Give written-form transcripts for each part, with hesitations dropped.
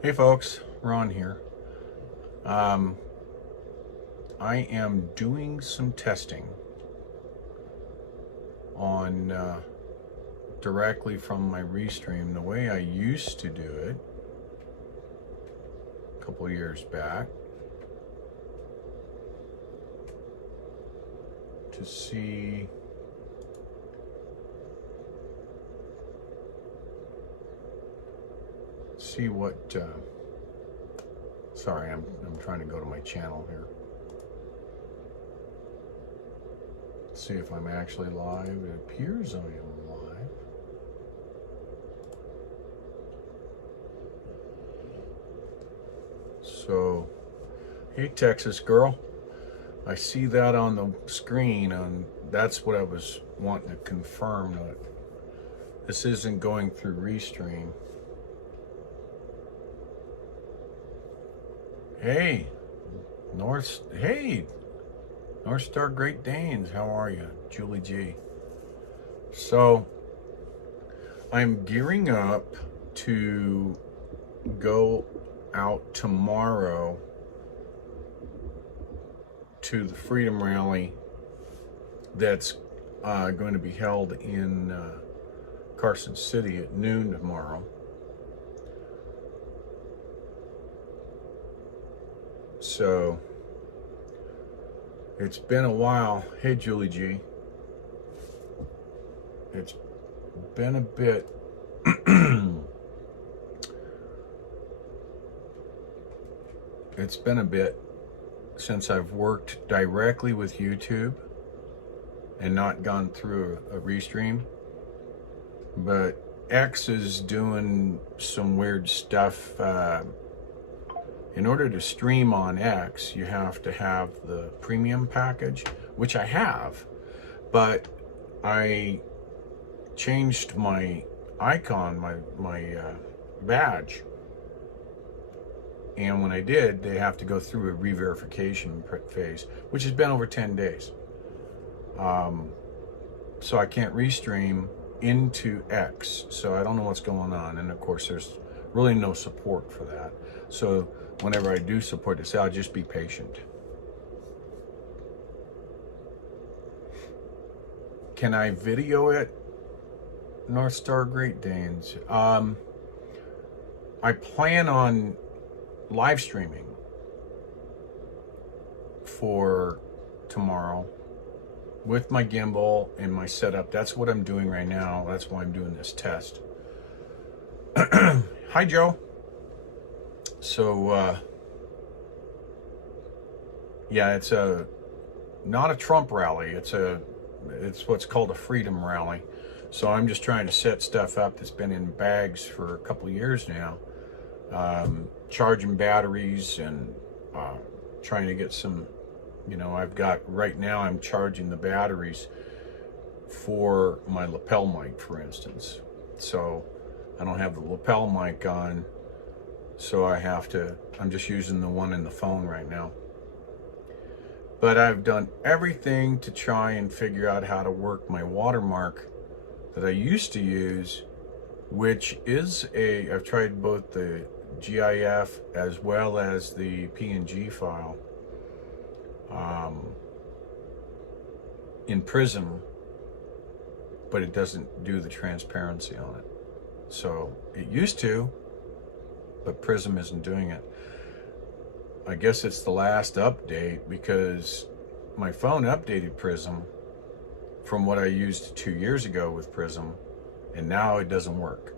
Hey folks, Ron here. I am doing some testing on directly from my Restream the way I used to do it a couple of years back to see what sorry, I'm trying to go to my channel here. See if I'm actually live. It appears I am live. So, hey Texas girl, I see that on the screen, and that's what I was wanting to confirm, that this isn't going through Restream. Hey, North Star Great Danes, how are you? Julie G. So, I'm gearing up to go out tomorrow to the Freedom Rally that's going to be held in Carson City at noon tomorrow. So, it's been a while. Hey, Julie G. It's been a bit. It's been a bit since I've worked directly with YouTube and not gone through a Restream. But X is doing some weird stuff. In order to stream on X, you have to have the premium package, which I have, but I changed my icon, my badge, and when I did, they have to go through a re-verification phase, which has been over 10 days. So I can't restream into X, so I don't know what's going on, and of course there's really no support for that. So whenever I do support this, I'll just be patient. Can I video it? North Star Great Danes. I plan on live streaming for tomorrow with my gimbal and my setup. That's what I'm doing right now. That's why I'm doing this test. Hi, Joe. So, yeah, it's not a Trump rally. It's what's called a freedom rally. So I'm just trying to set stuff up that's been in bags for a couple of years now. Charging batteries and trying to get some, I've got, right now I'm charging the batteries for my lapel mic, for instance. So I don't have the lapel mic on, so I'm just using the one in the phone right now. But I've done everything to try and figure out how to work my watermark that I used to use, which is I've tried both the GIF as well as the PNG file in Prism, but it doesn't do the transparency on it. So it used to, but Prism isn't doing it. I guess it's the last update, because my phone updated Prism from what I used 2 years ago with Prism, and now it doesn't work.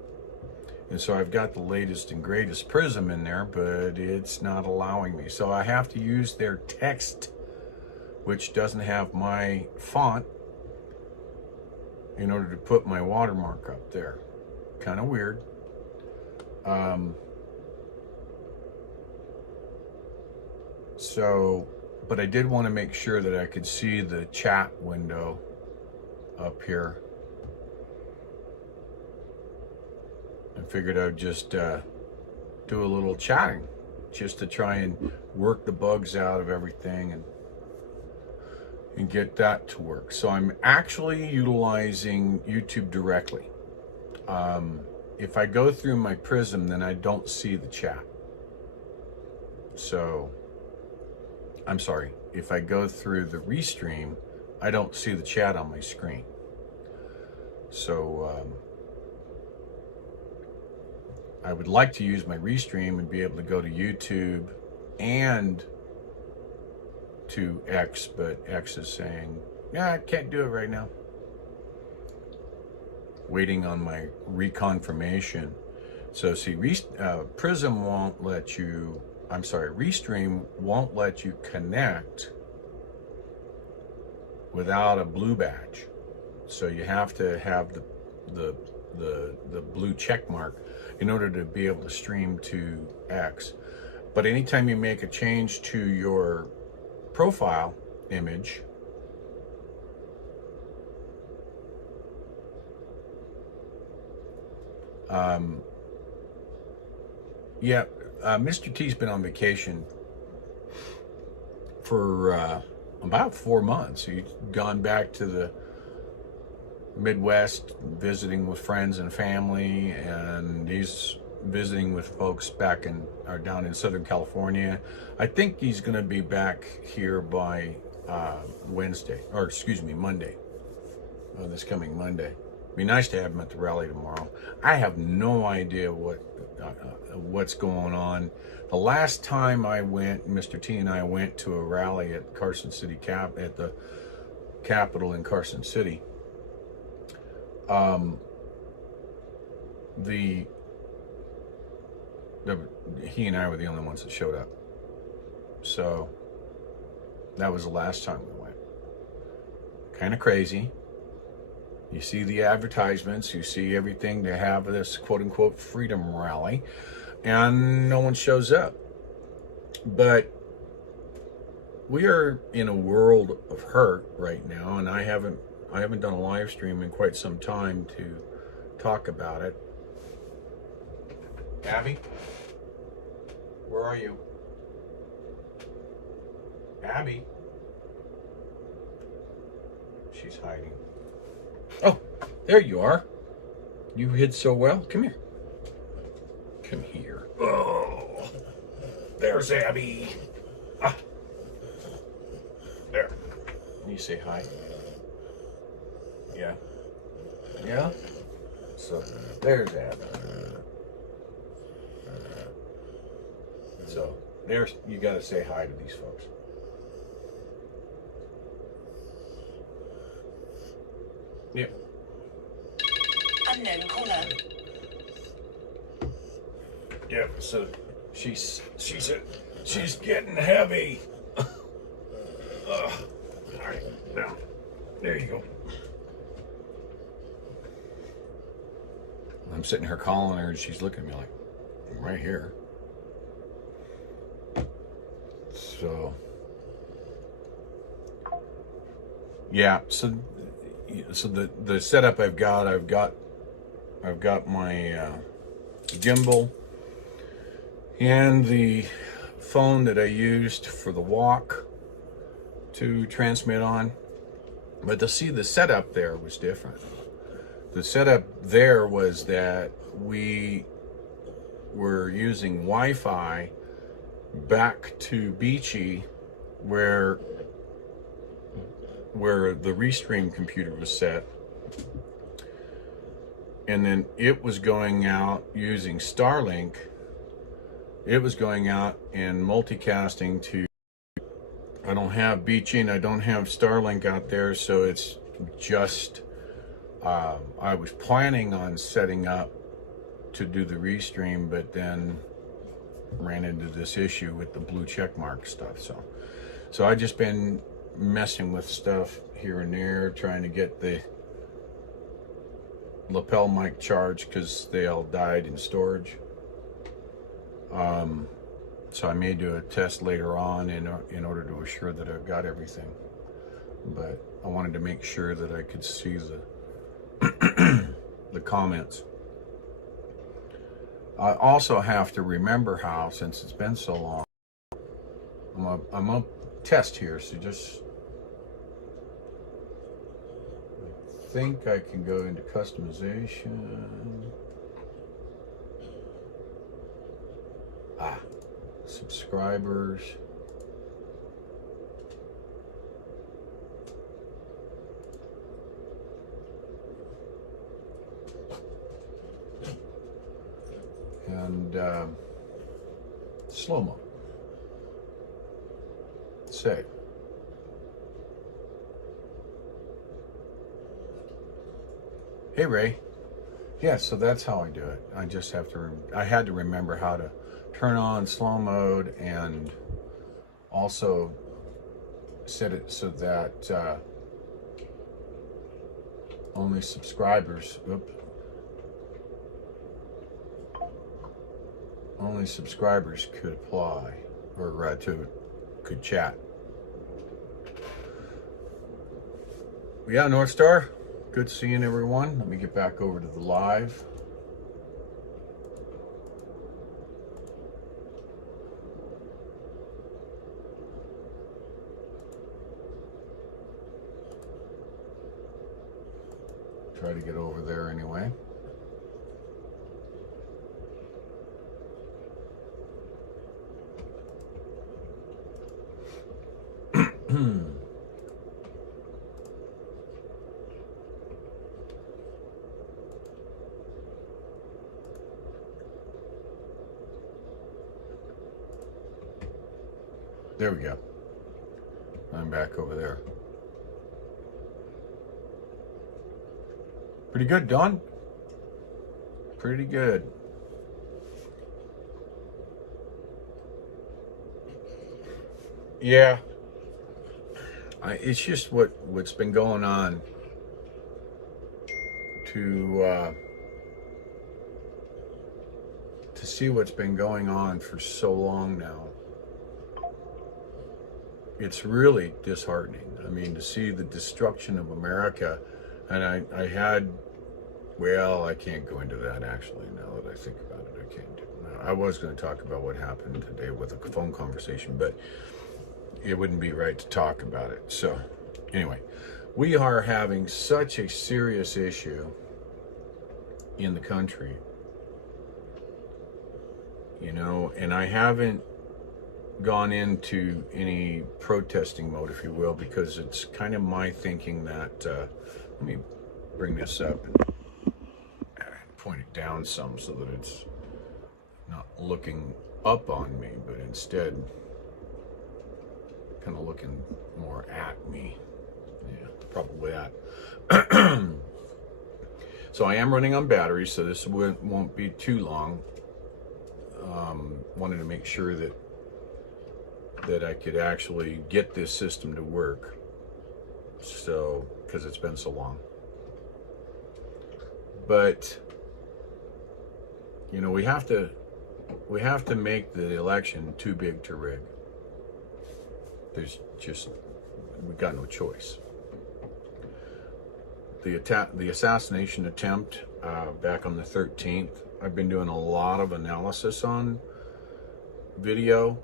And so I've got the latest and greatest Prism in there, but it's not allowing me. So I have to use their text, which doesn't have my font, in order to put my watermark up there. Kind of weird. But I did want to make sure that I could see the chat window up here. I figured I'd just do a little chatting, just to try and work the bugs out of everything and get that to work. So I'm actually utilizing YouTube directly. If I go through my Prism, then I don't see the chat. So, I'm sorry, if I go through the restream, I don't see the chat on my screen. So, I would like to use my restream and be able to go to YouTube and to X, but X is saying, yeah, I can't do it right now. Waiting on my reconfirmation. So see, Prism won't let you, I'm sorry, Restream won't let you connect without a blue badge. So you have to have the blue check mark in order to be able to stream to X. But anytime you make a change to your profile image, Mr. T's been on vacation for about 4 months. He's gone back to the Midwest, visiting with friends and family, and he's visiting with folks back in or down in Southern California. I think he's going to be back here by Monday. This coming Monday. Be nice to have him at the rally tomorrow. I have no idea what's going on. The last time I went, Mr. T and I went to a rally at Carson City at the Capitol in Carson City. He and I were the only ones that showed up. So that was the last time we went. Kind of crazy. You see the advertisements, you see everything to have this quote-unquote freedom rally, and no one shows up. But we are in a world of hurt right now, and I haven't done a live stream in quite some time to talk about it. Abby, where are you? Abby? She's hiding. Oh, there you are. You hid so well. Come here. Come here. Oh, there's Abby. Ah. There. Can you say hi? Yeah. Yeah? So, there's Abby. So, there's, you gotta say hi to these folks. Yeah. Unknown caller. Yeah, so she's getting heavy. All right, now, there you go. I'm sitting here calling her, and she's looking at me like, I'm right here. So, yeah, so the setup I've got my gimbal and the phone that I used for the walk to transmit on. But to see the setup there was different. The setup there was that we were using Wi-Fi back to Beachy where the Restream computer was set, and then it was going out using Starlink. It was going out and multicasting to, I don't have Beachy and I don't have Starlink out there, so it's just I was planning on setting up to do the Restream, but then ran into this issue with the blue check mark stuff. So I just been messing with stuff here and there, trying to get the lapel mic charged because they all died in storage. So I may do a test later on in order to assure that I've got everything. But I wanted to make sure that I could see the the comments. I also have to remember how, since it's been so long, I'm a test here, so just, I think I can go into customization. subscribers. And slow-mo. Save. Hey Ray. Yeah, so that's how I do it. I just have to, I had to remember how to turn on slow mode and also set it so that only subscribers, only subscribers could apply or could chat. Yeah, North Star, good seeing everyone. Let me get back over to the live. Try to get over there anyway. There we go. I'm back over there. Pretty good, Don. Pretty good. Yeah. It's just what's been going on to see what's been going on for so long now. It's really disheartening. I mean, to see the destruction of America, and I had, well, I can't go into that actually, now that I think about it, I can't. I was going to talk about what happened today with a phone conversation, but it wouldn't be right to talk about it. So anyway, we are having such a serious issue in the country, you know, and I haven't gone into any protesting mode, if you will, because it's kind of my thinking that, let me bring this up and point it down some so that it's not looking up on me, but instead kind of looking more at me. Yeah, probably that. So I am running on batteries, so this won't be too long. Wanted to make sure that I could actually get this system to work, so because it's been so long. But you know, we have to make the election too big to rig. We got no choice. The assassination attempt back on the 13th, I've been doing a lot of analysis on video,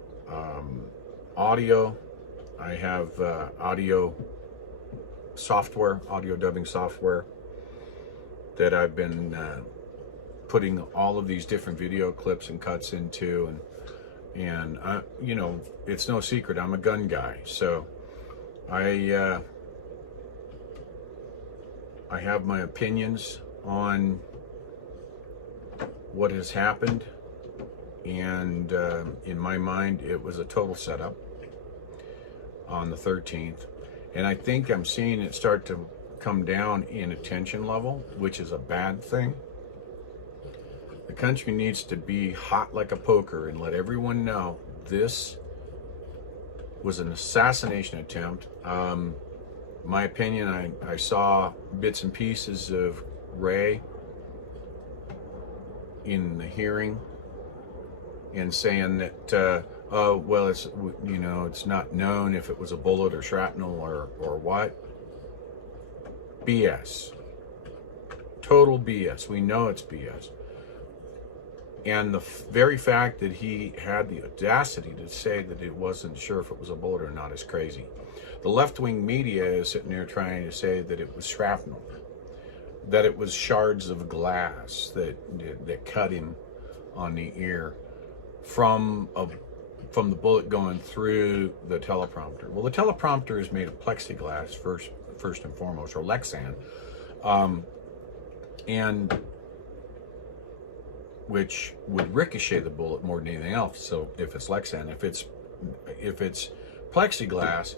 audio. I have audio dubbing software that I've been putting all of these different video clips and cuts into, and I, you know, it's no secret I'm a gun guy, so I have my opinions on what has happened, and in my mind it was a total setup on the 13th, and I think I'm seeing it start to come down in attention level, which is a bad thing. The country needs to be hot like a poker and let everyone know this was an assassination attempt. My opinion, I saw bits and pieces of Ray in the hearing and saying that, oh, well, it's, you know, it's not known if it was a bullet or shrapnel or what. BS. Total BS. We know it's BS. And the very fact that he had the audacity to say that it wasn't sure if it was a bullet or not is crazy. The left-wing media is sitting there trying to say that it was shrapnel, that it was shards of glass that cut him on the ear from a from the bullet going through the teleprompter. Well, the teleprompter is made of plexiglass first and foremost, or Lexan, and which would ricochet the bullet more than anything else. So if it's Lexan, if it's plexiglass,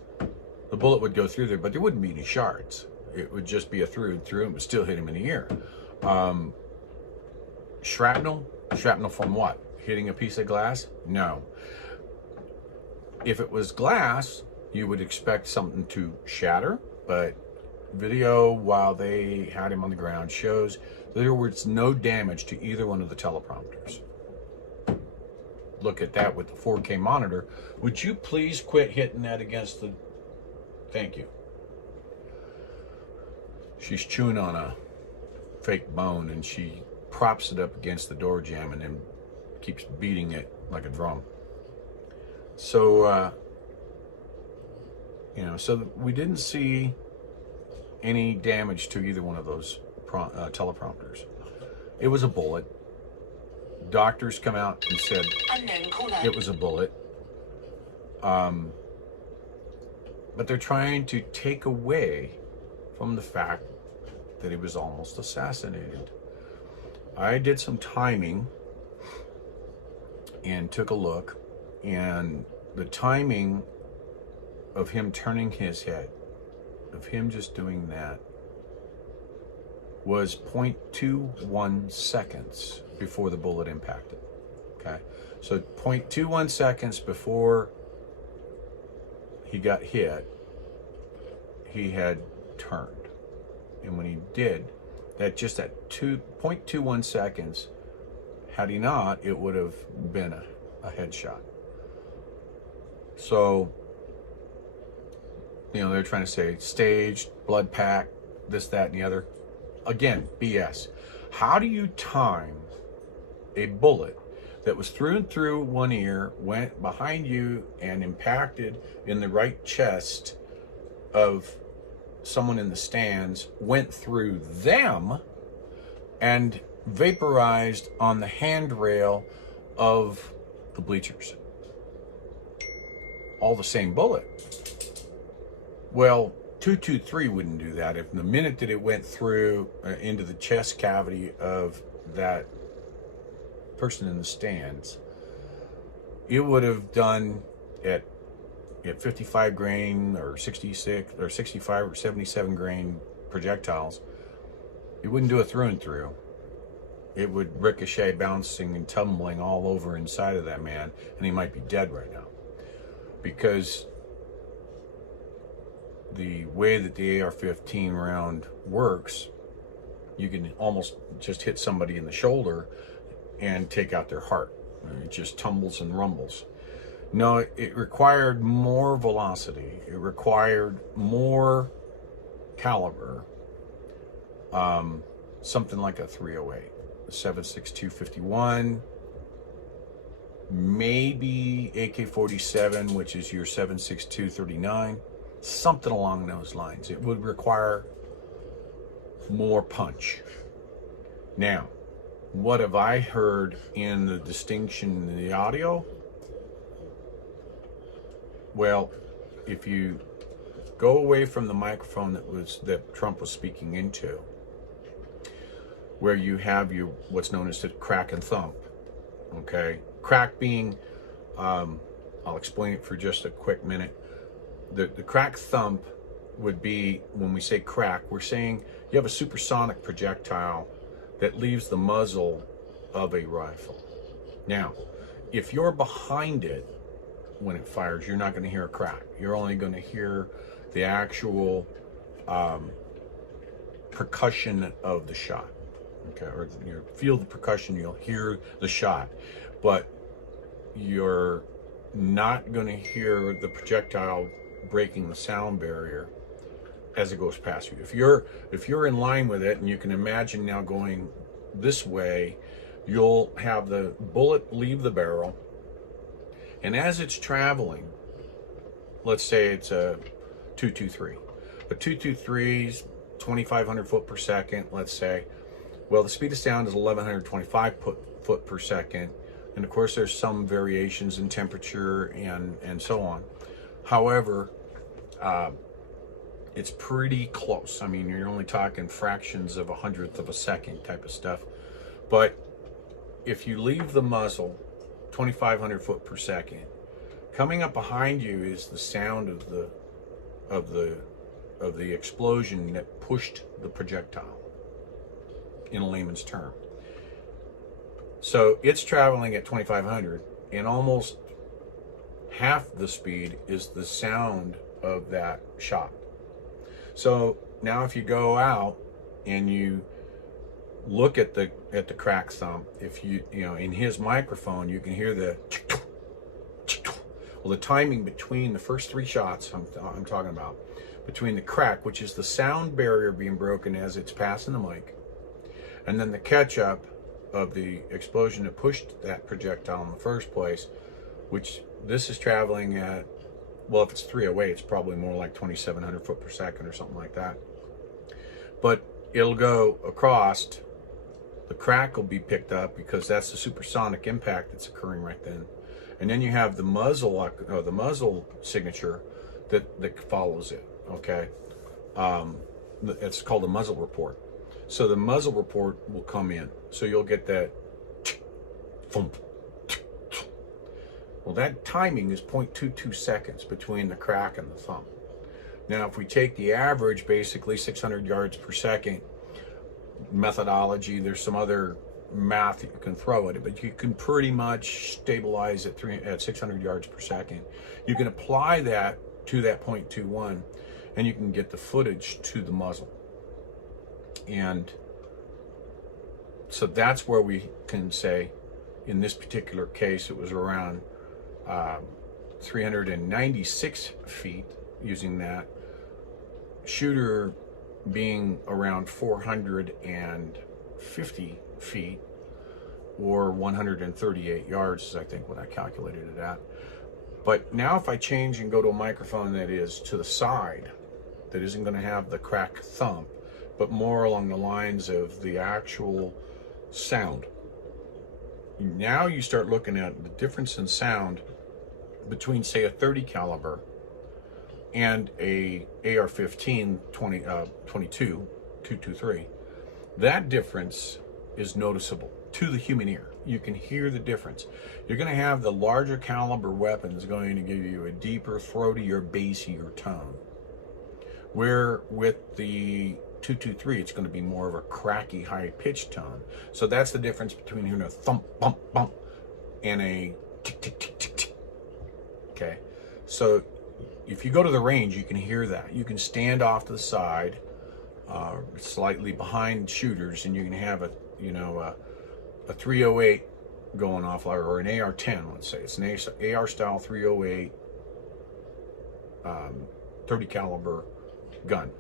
the bullet would go through there, but there wouldn't be any shards. It would just be a through and through, and would still hit him in the ear. Shrapnel from what? Hitting a piece of glass? No. If it was glass, you would expect something to shatter, but video while they had him on the ground shows there was no damage to either one of the teleprompters. Look at that with the 4K monitor. Would you please quit hitting that against the... Thank you. She's chewing on a fake bone, and she props it up against the door jamb and then keeps beating it like a drum. So, so we didn't see any damage to either one of those teleprompters. It was a bullet. Doctors come out and said it was a bullet. But they're trying to take away from the fact that he was almost assassinated. I did some timing and took a look, and the timing of him turning his head, of him just doing that, was 0.21 seconds before the bullet impacted. Okay, so 0.21 seconds before he got hit, he had turned. And when he did, that just at 2.21 seconds, had he not, it would have been a headshot. So, they're trying to say staged, blood pack, this, that, and the other. Again, BS. How do you time a bullet that was through and through one ear, went behind you, and impacted in the right chest of someone in the stands, went through them, and vaporized on the handrail of the bleachers? All the same bullet. Well, 223 wouldn't do that. If the minute that it went through into the chest cavity of that person in the stands, it would have done at 55 grain or 66 or 65 or 77 grain projectiles. It wouldn't do a through and through. It would ricochet, bouncing and tumbling all over inside of that man, and he might be dead right now. Because the way that the AR-15 round works, you can almost just hit somebody in the shoulder and take out their heart. It just tumbles and rumbles. No, it required more velocity. It required more caliber. Something like a 308, a 7.62 maybe AK-47, which is your 7.62 39, something along those lines. It would require more punch. Now, what have I heard in the distinction in the audio? Well, if you go away from the microphone that Trump was speaking into, where you have what's known as the crack and thump, okay? Crack being, I'll explain it for just a quick minute. The crack thump would be, when we say crack, we're saying you have a supersonic projectile that leaves the muzzle of a rifle. Now, if you're behind it when it fires, you're not going to hear a crack. You're only going to hear the actual percussion of the shot. Okay, or you feel the percussion, you'll hear the shot, but you're not going to hear the projectile breaking the sound barrier as it goes past you. If you're in line with it, and you can imagine now going this way, you'll have the bullet leave the barrel, and as it's traveling, let's say it's a 223. A 223 is 2,500 foot per second, let's say. Well, the speed of sound is 1,125 foot per second. And of course, there's some variations in temperature and so on. However, it's pretty close. I mean, you're only talking fractions of a hundredth of a second type of stuff. But if you leave the muzzle 2,500 foot per second, coming up behind you is the sound of the explosion that pushed the projectile, in a layman's term. So it's traveling at 2,500, and almost half the speed is the sound of that shot. So now if you go out and you look at the crack thump, if you know, in his microphone, you can hear the, well, the timing between the first three shots I'm talking about, between the crack, which is the sound barrier being broken as it's passing the mic, and then the catch up of the explosion that pushed that projectile in the first place, which this is traveling at, well, if it's 308, it's probably more like 2,700 foot per second or something like that. But it'll go across, the crack will be picked up because that's the supersonic impact that's occurring right then. And then you have the muzzle signature that follows it, okay? It's called a muzzle report. So the muzzle report will come in. So you'll get that thump. Well, that timing is 0.22 seconds between the crack and the thump. Now, if we take the average, basically 600 yards per second methodology, there's some other math that you can throw at it, but you can pretty much stabilize at 600 yards per second. You can apply that to that 0.21, and you can get the footage to the muzzle. And so that's where we can say, in this particular case, it was around 396 feet using that, shooter being around 450 feet or 138 yards is I think what I calculated it at. But now if I change and go to a microphone that is to the side, that isn't going to have the crack thump, but more along the lines of the actual sound, now you start looking at the difference in sound between, say, a 30 caliber and a AR-15 22 223. That difference is noticeable to the human ear. You can hear the difference. You're going to have the larger caliber weapons going to give you a deeper, throatier, bassier tone, where with the 223 it's going to be more of a cracky, high-pitched tone. So that's the difference between hearing a thump, bump, bump and a tick, tick, tick, tick, tick. Okay, so if you go to the range, you can hear that. You can stand off to the side, slightly behind shooters, and you can have a 308 going off, or an AR-10, let's say. It's an AR style 308 30 caliber gun.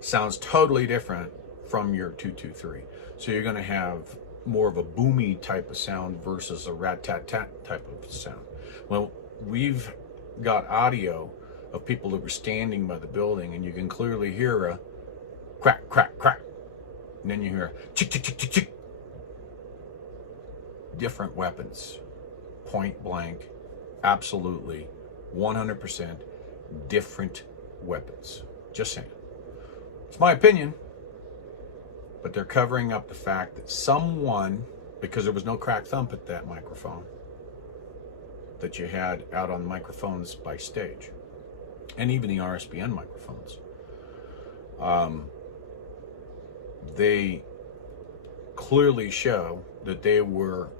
Sounds totally different from your 223. So you're going to have more of a boomy type of sound versus a rat-tat-tat type of sound. Well, we've got audio of people that were standing by the building, and you can clearly hear a crack, crack, crack. And then you hear a chick, chick, chick, chick, chick. Different weapons, point blank, absolutely, 100% different weapons. Just saying. It's my opinion, but they're covering up the fact that someone, because there was no crack thump at that microphone that you had out on microphones by stage, and even the RSBN microphones, they clearly show that they were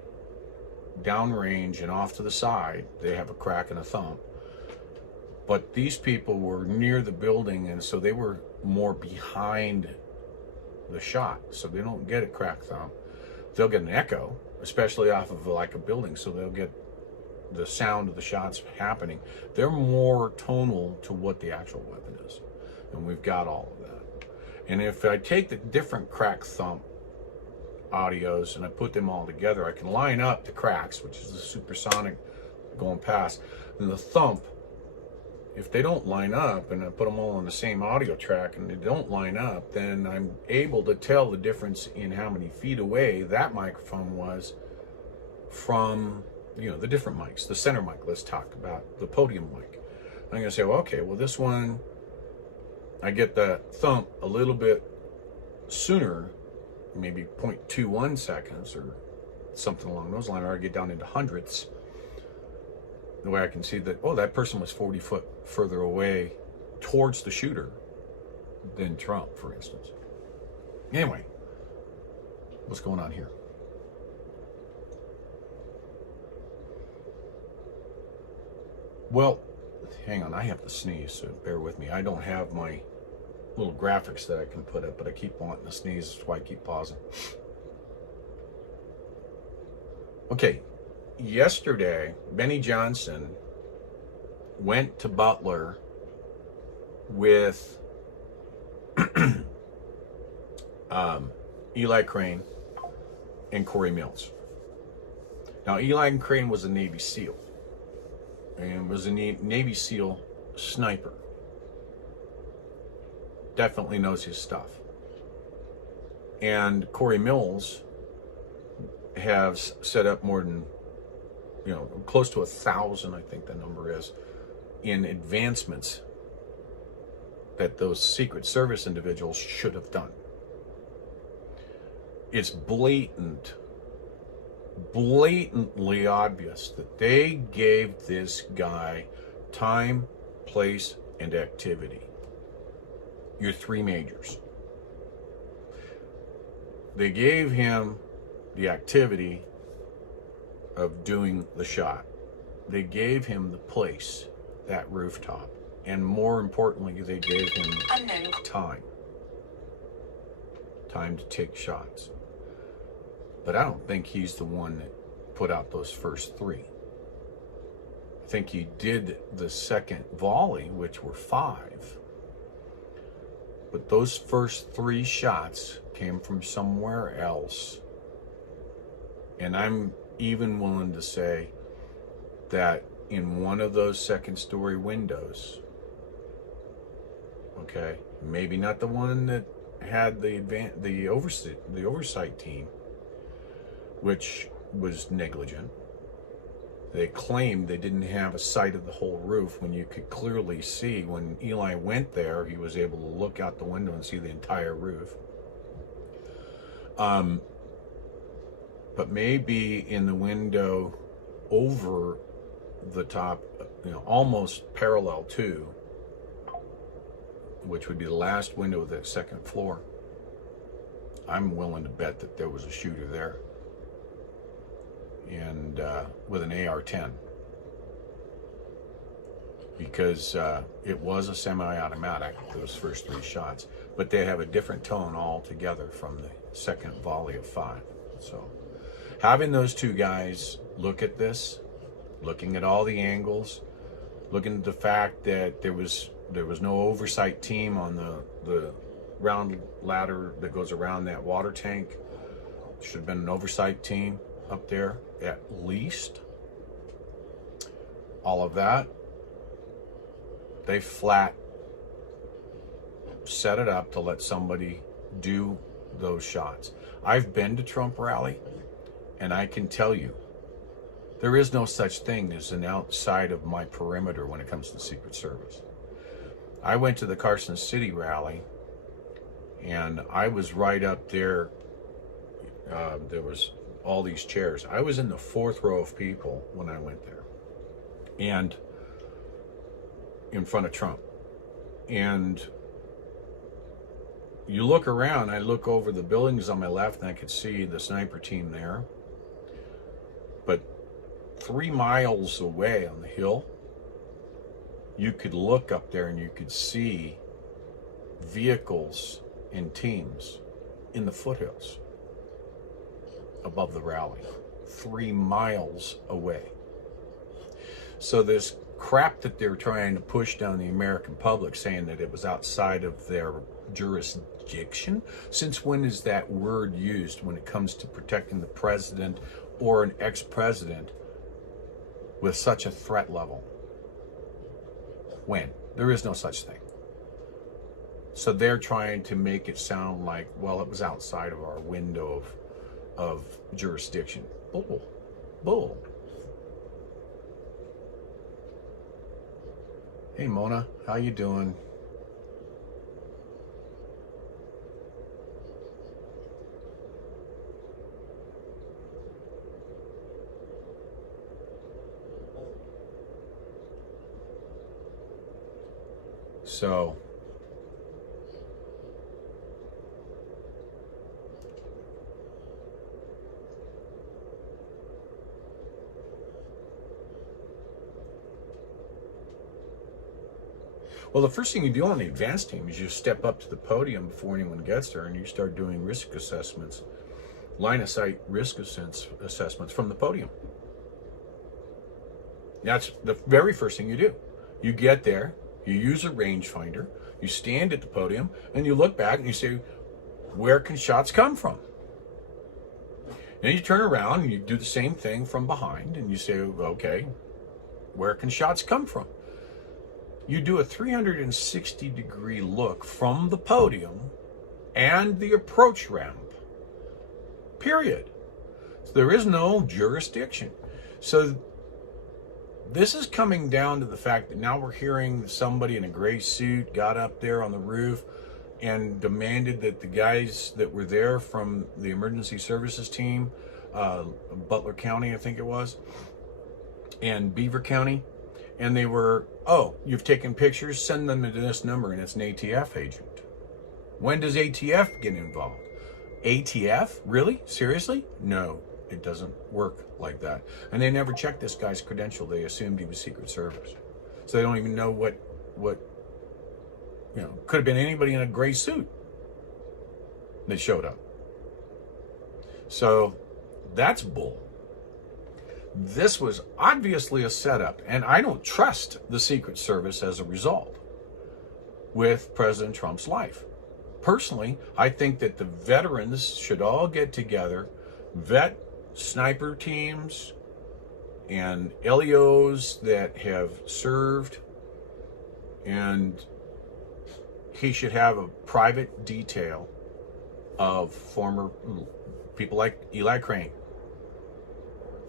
downrange and off to the side. They have a crack and a thump, but these people were near the building, and so they were more behind the shot, so they don't get a crack thump. They'll get an echo, especially off of like a building, so they'll get the sound of the shots happening. They're more tonal to what the actual weapon is, and we've got all of that. And if I take the different crack thump audios and I put them all together, I can line up the cracks, which is the supersonic going past, and the thump. If they don't line up, and I put them all on the same audio track and they don't line up, then I'm able to tell the difference in how many feet away that microphone was from, you know, the different mics, the center mic. Let's talk about the podium mic. I'm going to say, well, okay, well, this one, I get the thump a little bit sooner, maybe 0.21 seconds or something along those lines, or I get down into hundredths. The way I can see that, oh, that person was 40 foot further away towards the shooter than Trump, for instance. Anyway, what's going on here? Well, hang on, I have to sneeze, so bear with me. I don't have my little graphics that I can put up, but I keep wanting to sneeze, that's why I keep pausing. Okay, yesterday, Benny Johnson went to Butler with Eli Crane and Corey Mills. Now, Eli Crane was a Navy SEAL, and was a Navy SEAL sniper. Definitely knows his stuff. And Corey Mills has set up more than, you know, close to 1,000, I think the number is, in advancements that those Secret Service individuals should have done. It's blatantly obvious that they gave this guy time, place, and activity. Your three majors. They gave him the activity of doing the shot. They gave him the place, that rooftop. And more importantly, they gave him time. Time to take shots. But I don't think he's the one that put out those first three. I think he did the second volley, which were 5. But those first 3 shots came from somewhere else. And I'm even willing to say that in one of those second story windows, okay, maybe not the one that had the oversight team, which was negligent. They claimed they didn't have a sight of the whole roof when you could clearly see. When Eli went there, he was able to look out the window and see the entire roof. But maybe in the window over the top, you know, almost parallel to, which would be the last window of the second floor, I'm willing to bet that there was a shooter there. And with an AR-10, because it was a semi-automatic, those first 3 shots, but they have a different tone altogether from the second volley of 5. So having those 2 guys look at this, looking at all the angles, looking at the fact that there was no oversight team on the round ladder that goes around that water tank. Should have been an oversight team up there at least. All of that, they flat set it up to let somebody do those shots. I've been to Trump rally, and I can tell you there is no such thing as an outside of my perimeter when it comes to the Secret Service. I went to the Carson City rally, and I was right up there. There was all these chairs. I was in the 4th row of people when I went there, and in front of Trump. And you look around, I look over the buildings on my left, and I could see the sniper team there. But 3 miles away on the hill, you could look up there and you could see vehicles and teams in the foothills above the rally, 3 miles away. So this crap that they're trying to push down the American public, saying that it was outside of their jurisdiction, since when is that word used when it comes to protecting the president or an ex-president with such a threat level? When? There is no such thing. So they're trying to make it sound like, well, it was outside of our window of jurisdiction. Oh, bull. Hey Mona, how you doing? So well, the first thing you do on the advanced team is you step up to the podium before anyone gets there and you start doing risk assessments, line of sight risk assessments from the podium. That's the very first thing you do. You get there, you use a rangefinder, you stand at the podium, and you look back and you say, where can shots come from? Then you turn around and you do the same thing from behind and you say, okay, where can shots come from? You do a 360-degree look from the podium and the approach ramp, period. So there is no jurisdiction. So this is coming down to the fact that now we're hearing somebody in a gray suit got up there on the roof and demanded that the guys that were there from the emergency services team, Butler County, I think it was, and Beaver County, and they were, oh, you've taken pictures, send them to this number, and it's an ATF agent. When does ATF get involved? ATF? Really? Seriously? No, it doesn't work like that. And they never checked this guy's credential. They assumed he was Secret Service. So they don't even know what could have been anybody in a gray suit that showed up. So that's bull. This was obviously a setup, and I don't trust the Secret Service as a result with President Trump's life. Personally, I think that the veterans should all get together, vet sniper teams and LEOs that have served, and he should have a private detail of former people like Eli Crane,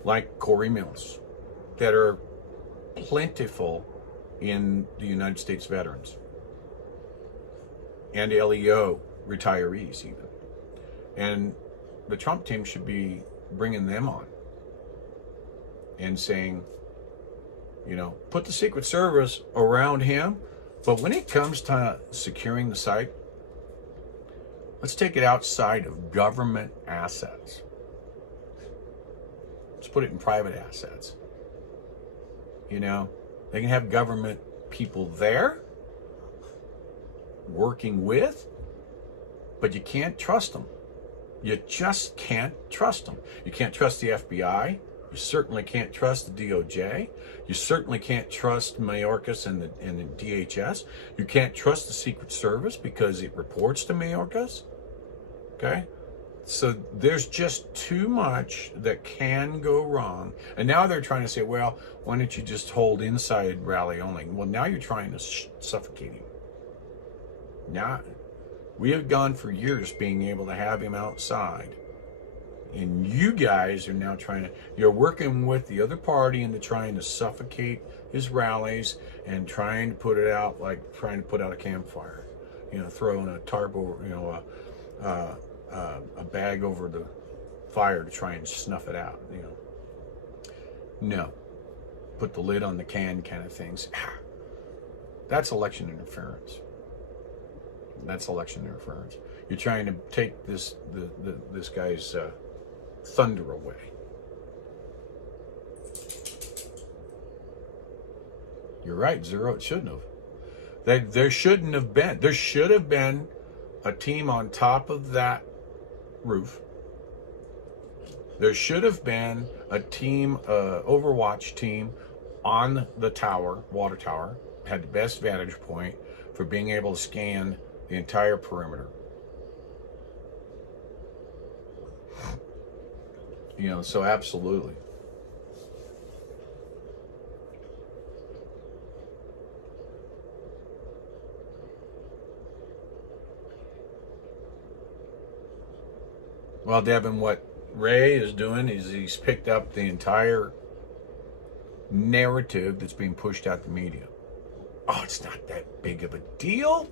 like Corey Mills, that are plentiful in the United States veterans and LEO retirees even. And the Trump team should be bringing them on and saying, put the Secret Service around him, but when it comes to securing the site, let's take it outside of government assets. Let's put it in private assets. They can have government people there working with, but you can't trust them. You just can't trust them. You can't trust the FBI. You certainly can't trust the DOJ. You certainly can't trust Mayorkas and the DHS. You can't trust the Secret Service because it reports to Mayorkas. Okay? So there's just too much that can go wrong. And now they're trying to say, well, why don't you just hold inside rally only? Well, now you're trying to suffocate him. Now, we have gone for years being able to have him outside. And you guys are now you're working with the other party and they're trying to suffocate his rallies and trying to put it out like trying to put out a campfire. Throwing a tarp over, a bag over the fire to try and snuff it out. No, put the lid on the can kind of things. That's election interference. That's election interference. You're trying to take this guy's thunder away. You're right, Zero. It shouldn't have. There shouldn't have been. There should have been a team on top of that roof. There should have been a team, Overwatch team, on the tower, water tower, had the best vantage point for being able to scan the entire perimeter. So absolutely. Well, Devin, what Ray is doing is he's picked up the entire narrative that's being pushed out the media. Oh, it's not that big of a deal.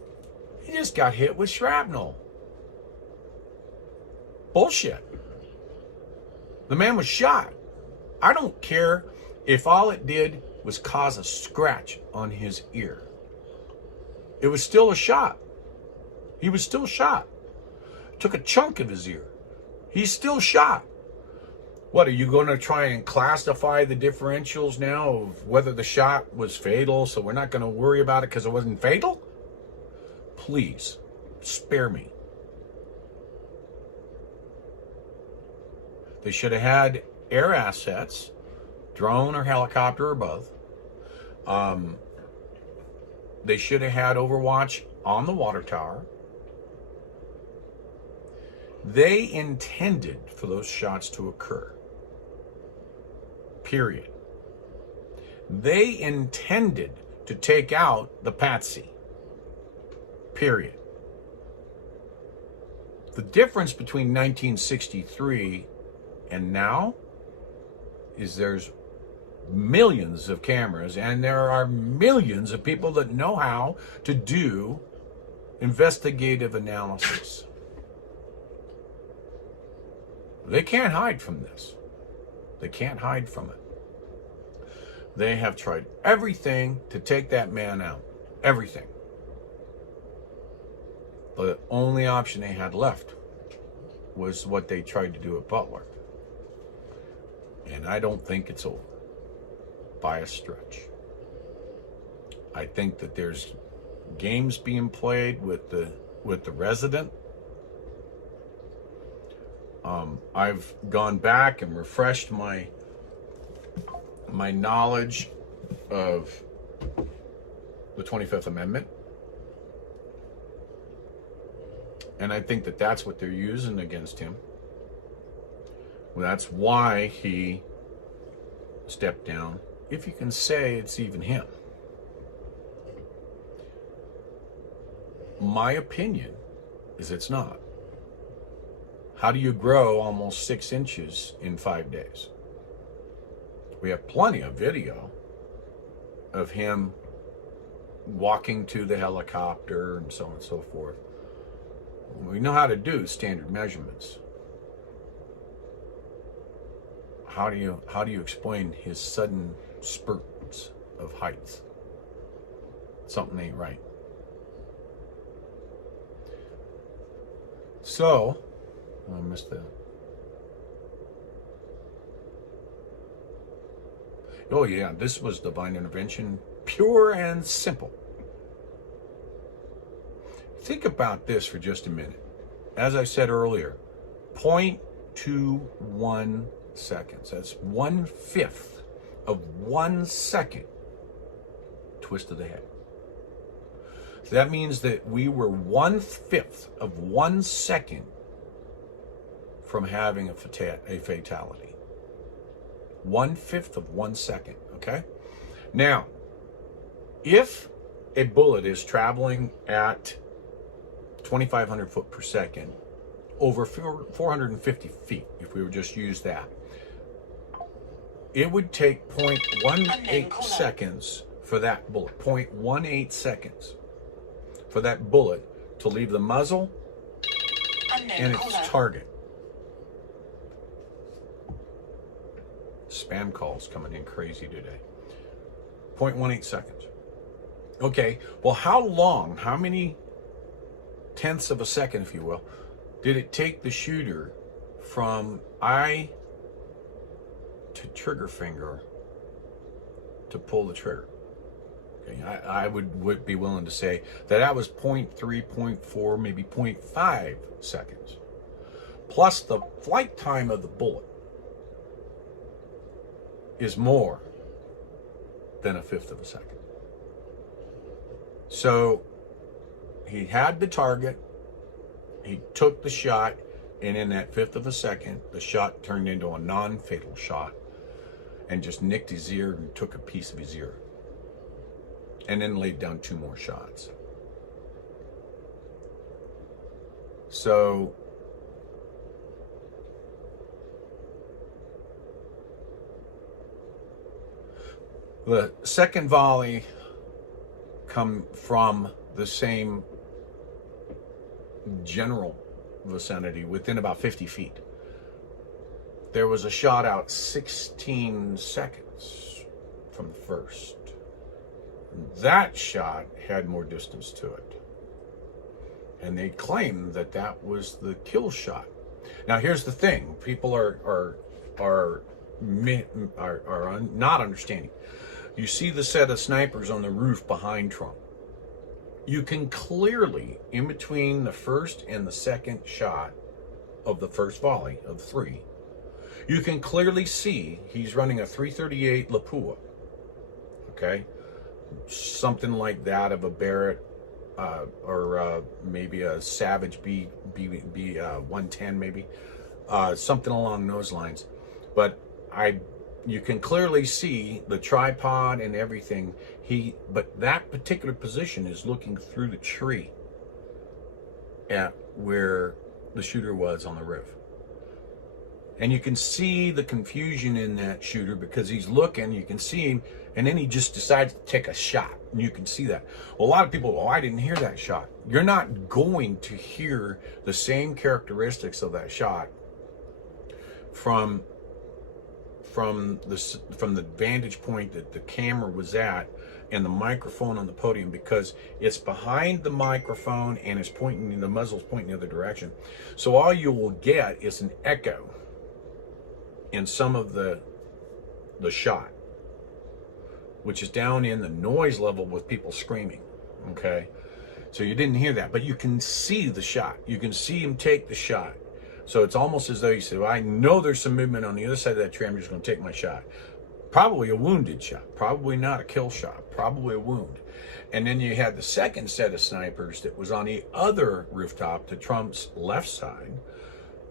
He just got hit with shrapnel. Bullshit. The man was shot. I don't care if all it did was cause a scratch on his ear. It was still a shot. He was still shot. Took a chunk of his ear. He's still shot. What, are you going to try and classify the differentials now of whether the shot was fatal, so we're not going to worry about it because it wasn't fatal? Please, spare me. They should have had air assets, drone or helicopter or both. They should have had Overwatch on the water tower. They intended for those shots to occur. Period. They intended to take out the patsy. Period. The difference between 1963 and now is there's millions of cameras and there are millions of people that know how to do investigative analysis. They can't hide from this. They can't hide from it. They have tried everything to take that man out. Everything. The only option they had left was what they tried to do at Butler. And I don't think it's over by a stretch. I think that there's games being played with the resident. I've gone back and refreshed my knowledge of the 25th Amendment. And I think that that's what they're using against him. Well, that's why he stepped down, if you can say it's even him. My opinion is it's not. How do you grow almost 6 inches in 5 days? We have plenty of video of him walking to the helicopter and so on and so forth. We know how to do standard measurements. How do you explain his sudden spurts of height? Something ain't right. So, I missed that. Oh yeah, this was divine intervention, pure and simple. Think about this for just a minute. As I said earlier, 0.21 seconds. That's 1/5 of 1 second twist of the head. So that means that we were 1/5 of 1 second from having a fatality. 1/5 of 1 second, okay? Now, if a bullet is traveling at 2,500 foot per second, over 450 feet, if we would just use that, it would take 0.18 seconds for that bullet, 0.18 seconds for that bullet to leave the muzzle and its target. Spam calls coming in crazy today. 0.18 seconds. Okay, well, how long, how many tenths of a second, if you will, did it take the shooter from eye to trigger finger to pull the trigger? Okay, I would be willing to say that was 0.3, 0.4, maybe 0.5 seconds. Plus the flight time of the bullet is more than 1/5 of a second. So he had the target, he took the shot, and in that 1/5 of a second, the shot turned into a non-fatal shot and just nicked his ear and took a piece of his ear. And then laid down 2 more shots. So The second volley come from the same general vicinity within about 50 feet. There was a shot out 16 seconds from the first. That shot had more distance to it. And they claim that that was the kill shot. Now here's the thing. People are not understanding. You see the set of snipers on the roof behind Trump. You can clearly, in between the first and the second shot of the first volley of three, you can clearly see he's running a 338 Lapua. Okay? Something like that of a Barrett or maybe a Savage B 110 maybe. Something along those lines. But you can clearly see the tripod and everything. But that particular position is looking through the tree at where the shooter was on the roof. And you can see the confusion in that shooter because he's looking, you can see him, and then he just decides to take a shot. And you can see that. Well, a lot of people, I didn't hear that shot. You're not going to hear the same characteristics of that shot from the vantage point that the camera was at and the microphone on the podium, because it's behind the microphone and it's pointing, the muzzle's pointing the other direction. So all you will get is an echo in some of the shot, which is down in the noise level with people screaming. Okay, so you didn't hear that, but you can see the shot. You can see him take the shot. So it's almost as though you said, well, I know there's some movement on the other side of that tree, I'm just going to take my shot. Probably a wounded shot, probably not a kill shot, probably a wound. And then you had the second set of snipers that was on the other rooftop to Trump's left side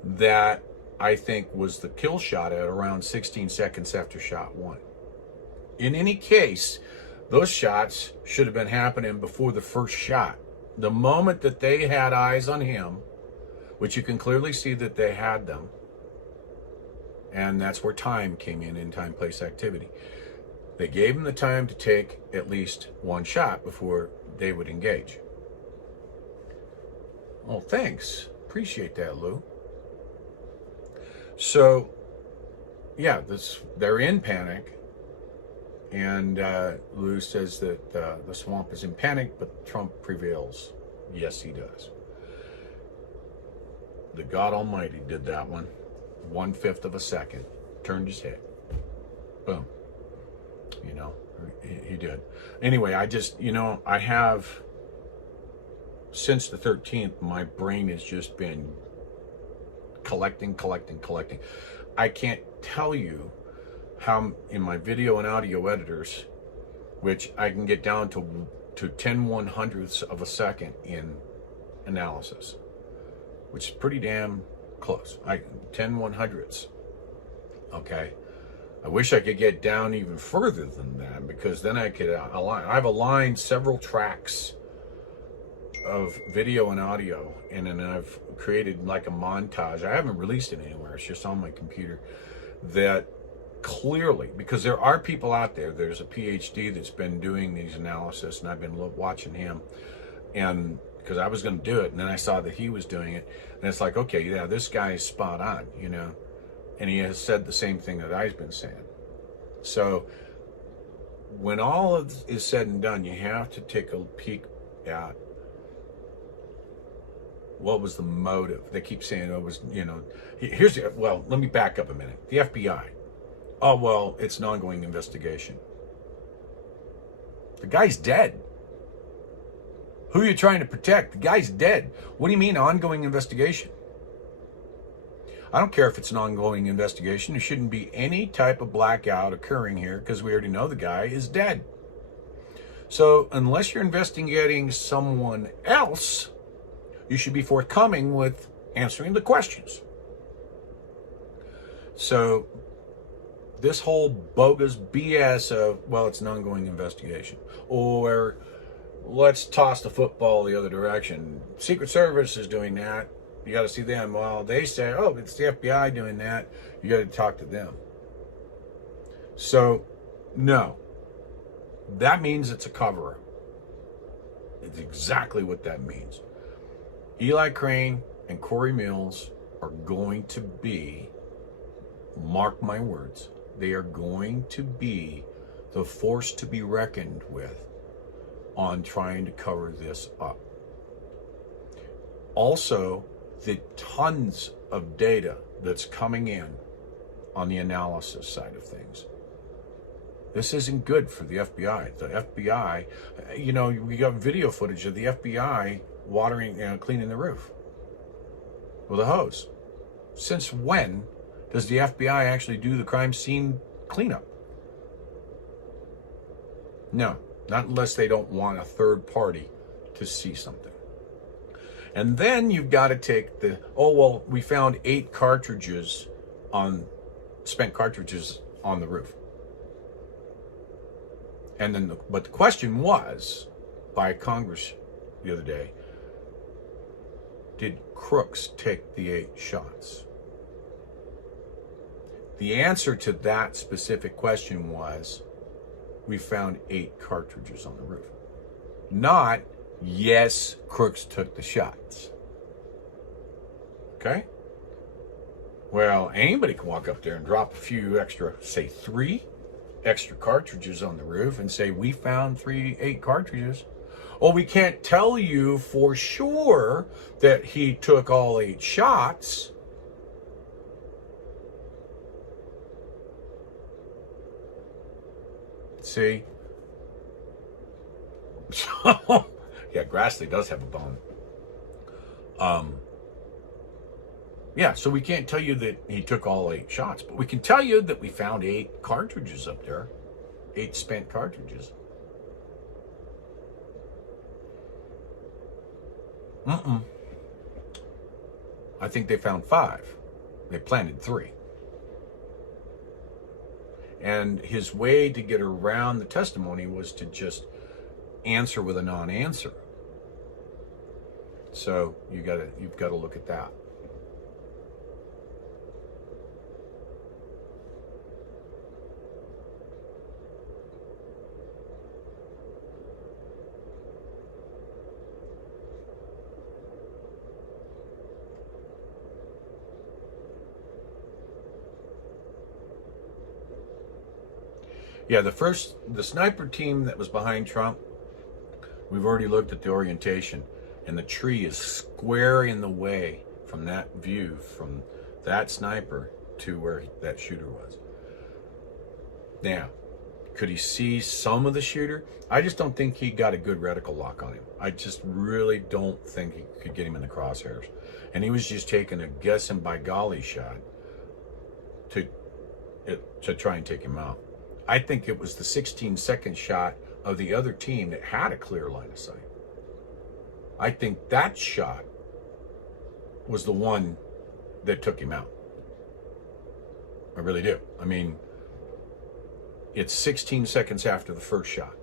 that I think was the kill shot at around 16 seconds after shot one. In any case, those shots should have been happening before the first shot. The moment that they had eyes on him, which you can clearly see that they had them, and that's where time came in time, place, activity. They gave him the time to take at least one shot before they would engage. Oh, thanks. Appreciate that, Lou. So, yeah, they're in panic. And Lou says that the swamp is in panic, but Trump prevails. Yes, he does. The God Almighty did that one. 1/5 of a second. Turned his head. Boom. You know, he did. Anyway, I have, since the 13th, my brain has just been collecting. I can't tell you how in my video and audio editors, which I can get down to 10/100ths of a second in analysis, which is pretty damn close. 10/100ths. Okay. I wish I could get down even further than that, because then I could align. I've aligned several tracks of video and audio, and then I've created like a montage. I haven't released it anywhere. It's just on my computer. That clearly, because there are people out there, there's a PhD that's been doing these analysis, and I've been watching him, and because I was going to do it, and then I saw that he was doing it, and it's like, okay, yeah, this guy is spot on, you know, and he has said the same thing that I've been saying. So when all of is said and done, you have to take a peek at what was the motive. They keep saying it was, you know, well, let me back up a minute. The FBI. Oh, well, it's an ongoing investigation. The guy's dead. Who are you trying to protect? The guy's dead. What do you mean ongoing investigation? I don't care if it's an ongoing investigation. There shouldn't be any type of blackout occurring here, because we already know the guy is dead. So unless you're investigating someone else, you should be forthcoming with answering the questions. So this whole bogus BS of, well, it's an ongoing investigation, or let's toss the football the other direction. Secret Service is doing that. You got to see them. Well, they say, oh, it's the FBI doing that. You got to talk to them. So, no. That means it's a cover-up. It's exactly what that means. Eli Crane and Corey Mills are going to be, mark my words, they are going to be the force to be reckoned with on trying to cover this up. Also, the tons of data that's coming in on the analysis side of things. This isn't good for the FBI. The FBI, you know, we got video footage of the FBI watering and cleaning the roof with a hose. Since when does the FBI actually do the crime scene cleanup? No, not unless they don't want a third party to see something. And then you've got to take the, oh, well, we found 8 cartridges spent cartridges on the roof. And then, but the question was, by Congress the other day, did crooks take the 8 shots? The answer to that specific question was, we found 8 cartridges on the roof. Not, yes, crooks took the shots. Okay? Well, anybody can walk up there and drop a few extra, say 3 extra cartridges on the roof and say, we found 8 cartridges. Oh, we can't tell you for sure that he took all 8 shots. See? So, yeah, Grassley does have a bone. Yeah, so we can't tell you that he took all 8 shots, but we can tell you that we found 8 cartridges up there, 8 spent cartridges. I think they found 5. They planted 3. And his way to get around the testimony was to just answer with a non-answer. So you've got to look at that. Yeah, the sniper team that was behind Trump, we've already looked at the orientation, and the tree is square in the way from that view, from that sniper to where that shooter was. Now, could he see some of the shooter? I just don't think he got a good reticle lock on him. I just really don't think he could get him in the crosshairs. And he was just taking a guess and by golly shot to try and take him out. I think it was the 16-second shot of the other team that had a clear line of sight. I think that shot was the one that took him out. I really do. I mean, it's 16 seconds after the first shot.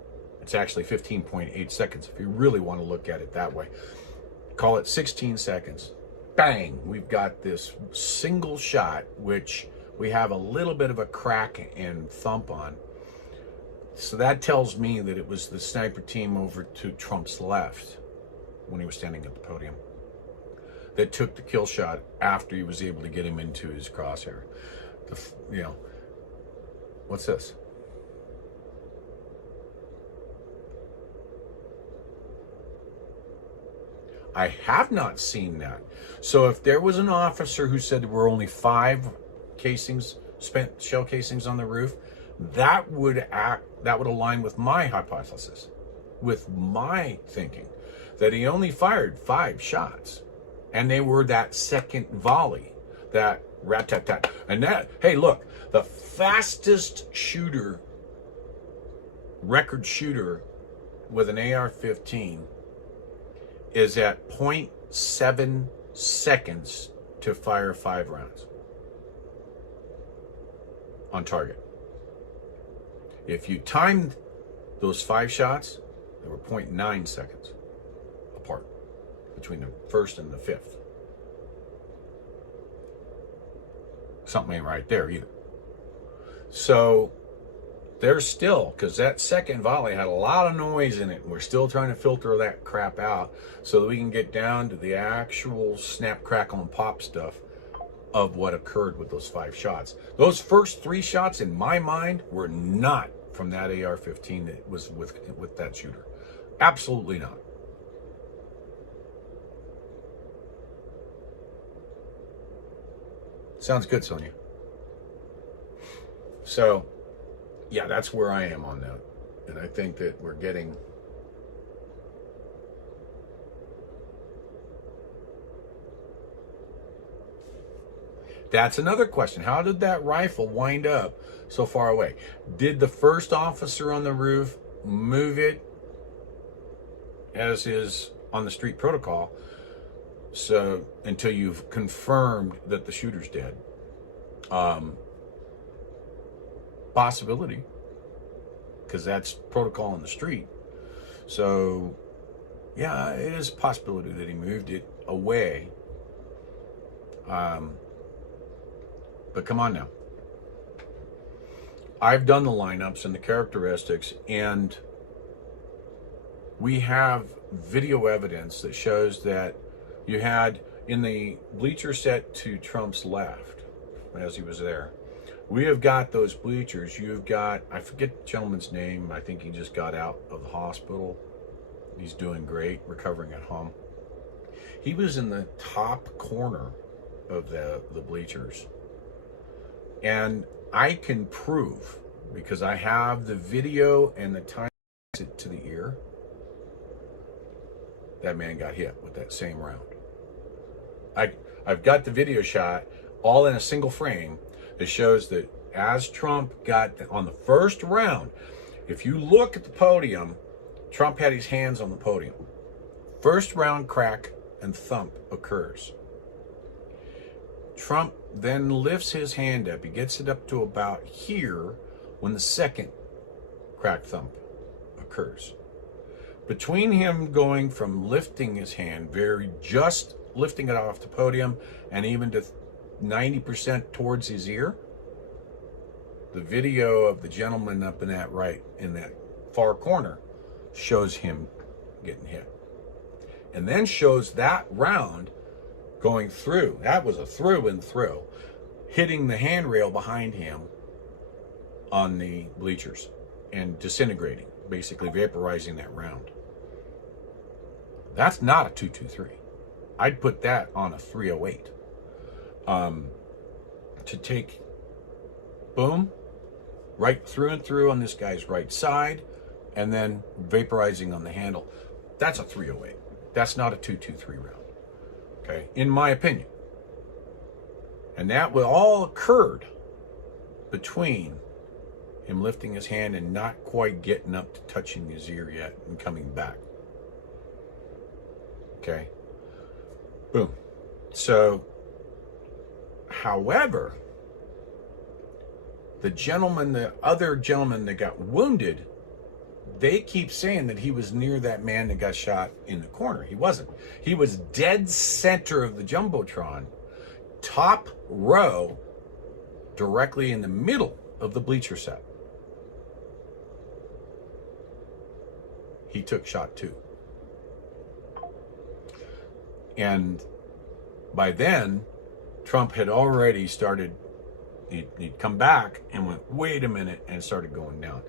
It's actually 15.8 seconds if you really want to look at it that way. Call it 16 seconds. Bang! We've got this single shot, which we have a little bit of a crack and thump on. So that tells me that it was the sniper team over to Trump's left when he was standing at the podium that took the kill shot after he was able to get him into his crosshair. What's this? I have not seen that. So if there was an officer who said there were only 5 spent shell casings on the roof, that would align with my hypothesis, with my thinking, that he only fired 5 shots, and they were that second volley, that rat-tat-tat. And that, hey, look, the fastest record shooter with an AR-15 is at 0.7 seconds to fire 5 rounds on target. If you timed those 5 shots, they were 0.9 seconds apart between the first and the 5th. Something ain't right there either. So there's still, because that second volley had a lot of noise in it, and we're still trying to filter that crap out so that we can get down to the actual snap, crackle, and pop stuff of what occurred with those 5 shots. Those first 3 shots, in my mind, were not from that AR-15 that was with that shooter. Absolutely not. Sounds good, Sonia. So, yeah, that's where I am on that. And I think that we're getting... That's another question. How did that rifle wind up so far away? Did the first officer on the roof move it, as is on the street protocol, so until you've confirmed that the shooter's dead? Possibility, because that's protocol on the street. So yeah, it is a possibility that he moved it away. But come on now. I've done the lineups and the characteristics, and we have video evidence that shows that you had, in the bleacher set to Trump's left, as he was there, we have got those bleachers. You've got, I forget the gentleman's name. I think he just got out of the hospital. He's doing great, recovering at home. He was in the top corner of the bleachers. And I can prove, because I have the video and the time to the ear, that man got hit with that same round. I've got the video shot all in a single frame that shows that as Trump got on the first round, if you look at the podium, Trump had his hands on the podium. First round crack and thump occurs. Trump then lifts his hand up. He gets it up to about here when the second crack thump occurs. Between him going from lifting his hand, just lifting it off the podium, and even to 90% towards his ear, the video of the gentleman up in that far corner shows him getting hit. And then shows that round going through. That was a through and through, hitting the handrail behind him on the bleachers and disintegrating, basically vaporizing that round. That's not a 223. I'd put that on a 308. To take, boom, right through and through on this guy's right side, and then vaporizing on the handle. That's a 308. That's not a 223 round. Okay, in my opinion. And that all occurred between him lifting his hand and not quite getting up to touching his ear yet and coming back. Okay, boom. So, however, the other gentleman that got wounded, they keep saying that he was near that man that got shot in the corner. He wasn't. He was dead center of the Jumbotron, top row, directly in the middle of the bleacher set. He took shot 2. And by then, Trump had already started, he'd come back and went, wait a minute, and started going down.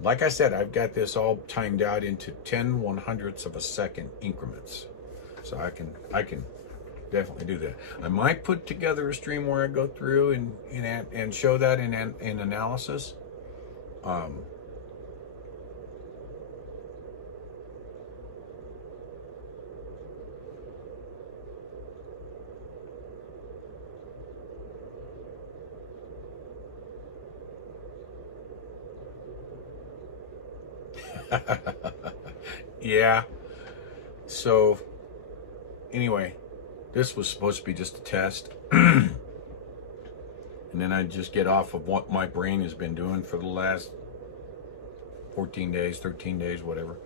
Like I said, I've got this all timed out into 10 100ths of a second increments. So I can definitely do that. I might put together a stream where I go through and show that in analysis. Yeah. So anyway, this was supposed to be just a test. And then I just get off of what my brain has been doing for the last 14 days, 13 days, whatever.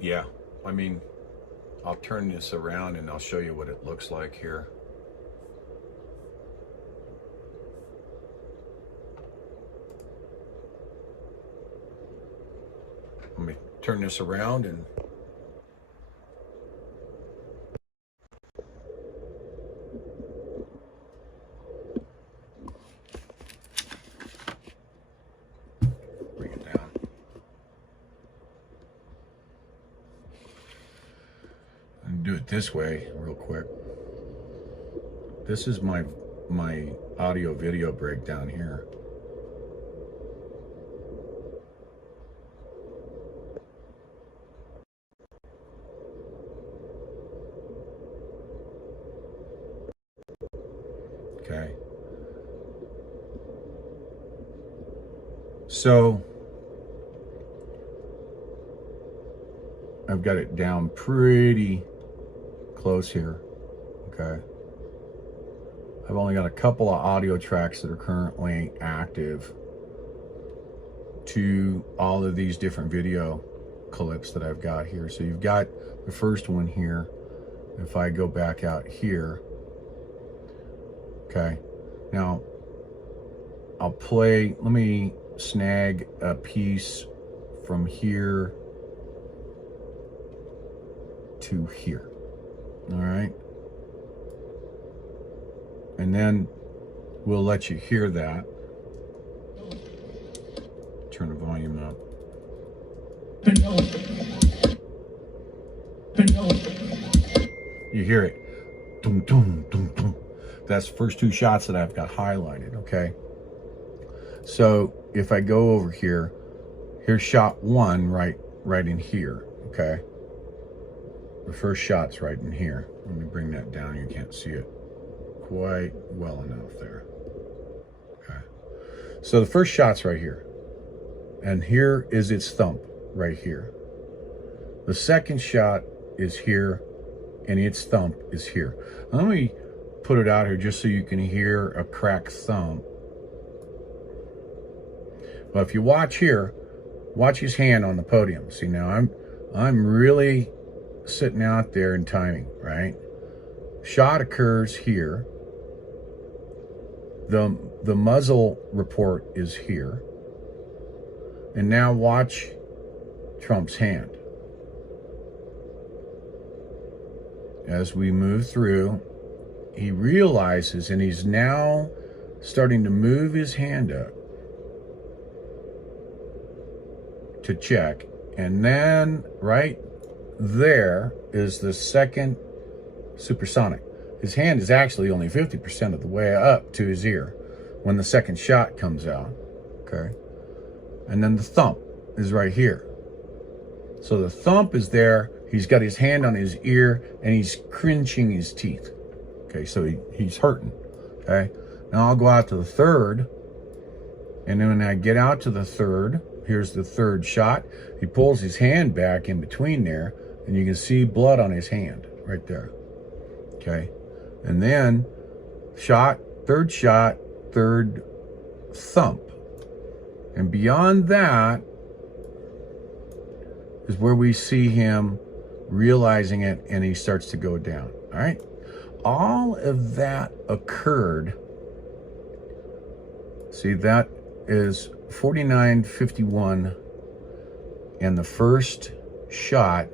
Yeah, I mean, I'll turn this around and I'll show you what it looks like here. Let me turn this around and bring it down. And do it this way real quick. This is my audio video breakdown here. Okay. So I've got it down pretty close here. Okay. I've only got a couple of audio tracks that are currently active to all of these different video clips that I've got here. So you've got the first one here. If I go back out here, okay, now I'll play, let me snag a piece from here to here. All right. And then we'll let you hear that. Turn the volume up. You hear it. Dum, dum, dum, dum. That's the first two shots that I've got highlighted, okay? So if I go over here, here's shot one right in here, okay? The first shot's right in here. Let me bring that down. You can't see it quite well enough there. Okay. So the first shot's right here. And here is its thump right here. The second shot is here and its thump is here. Now, let me put it out here just so you can hear a cracked thump. Well, if you watch here, watch his hand on the podium. See, now I'm really sitting out there in timing, right? Shot occurs here. The muzzle report is here. And now watch Trump's hand. As we move through, he realizes, and he's now starting to move his hand up to check. And then right there is the second supersonic. His hand is actually only 50% of the way up to his ear when the second shot comes out, okay? And then the thump is right here. So the thump is there. He's got his hand on his ear and he's clenching his teeth. Okay, so he's hurting, okay? Now I'll go out to the third. And then when I get out to the third, here's the third shot. He pulls his hand back in between there and you can see blood on his hand right there, okay? And then third shot, third thump. And beyond that is where we see him realizing it and he starts to go down, all right? All of that occurred, see, that is 49:51, and the first shot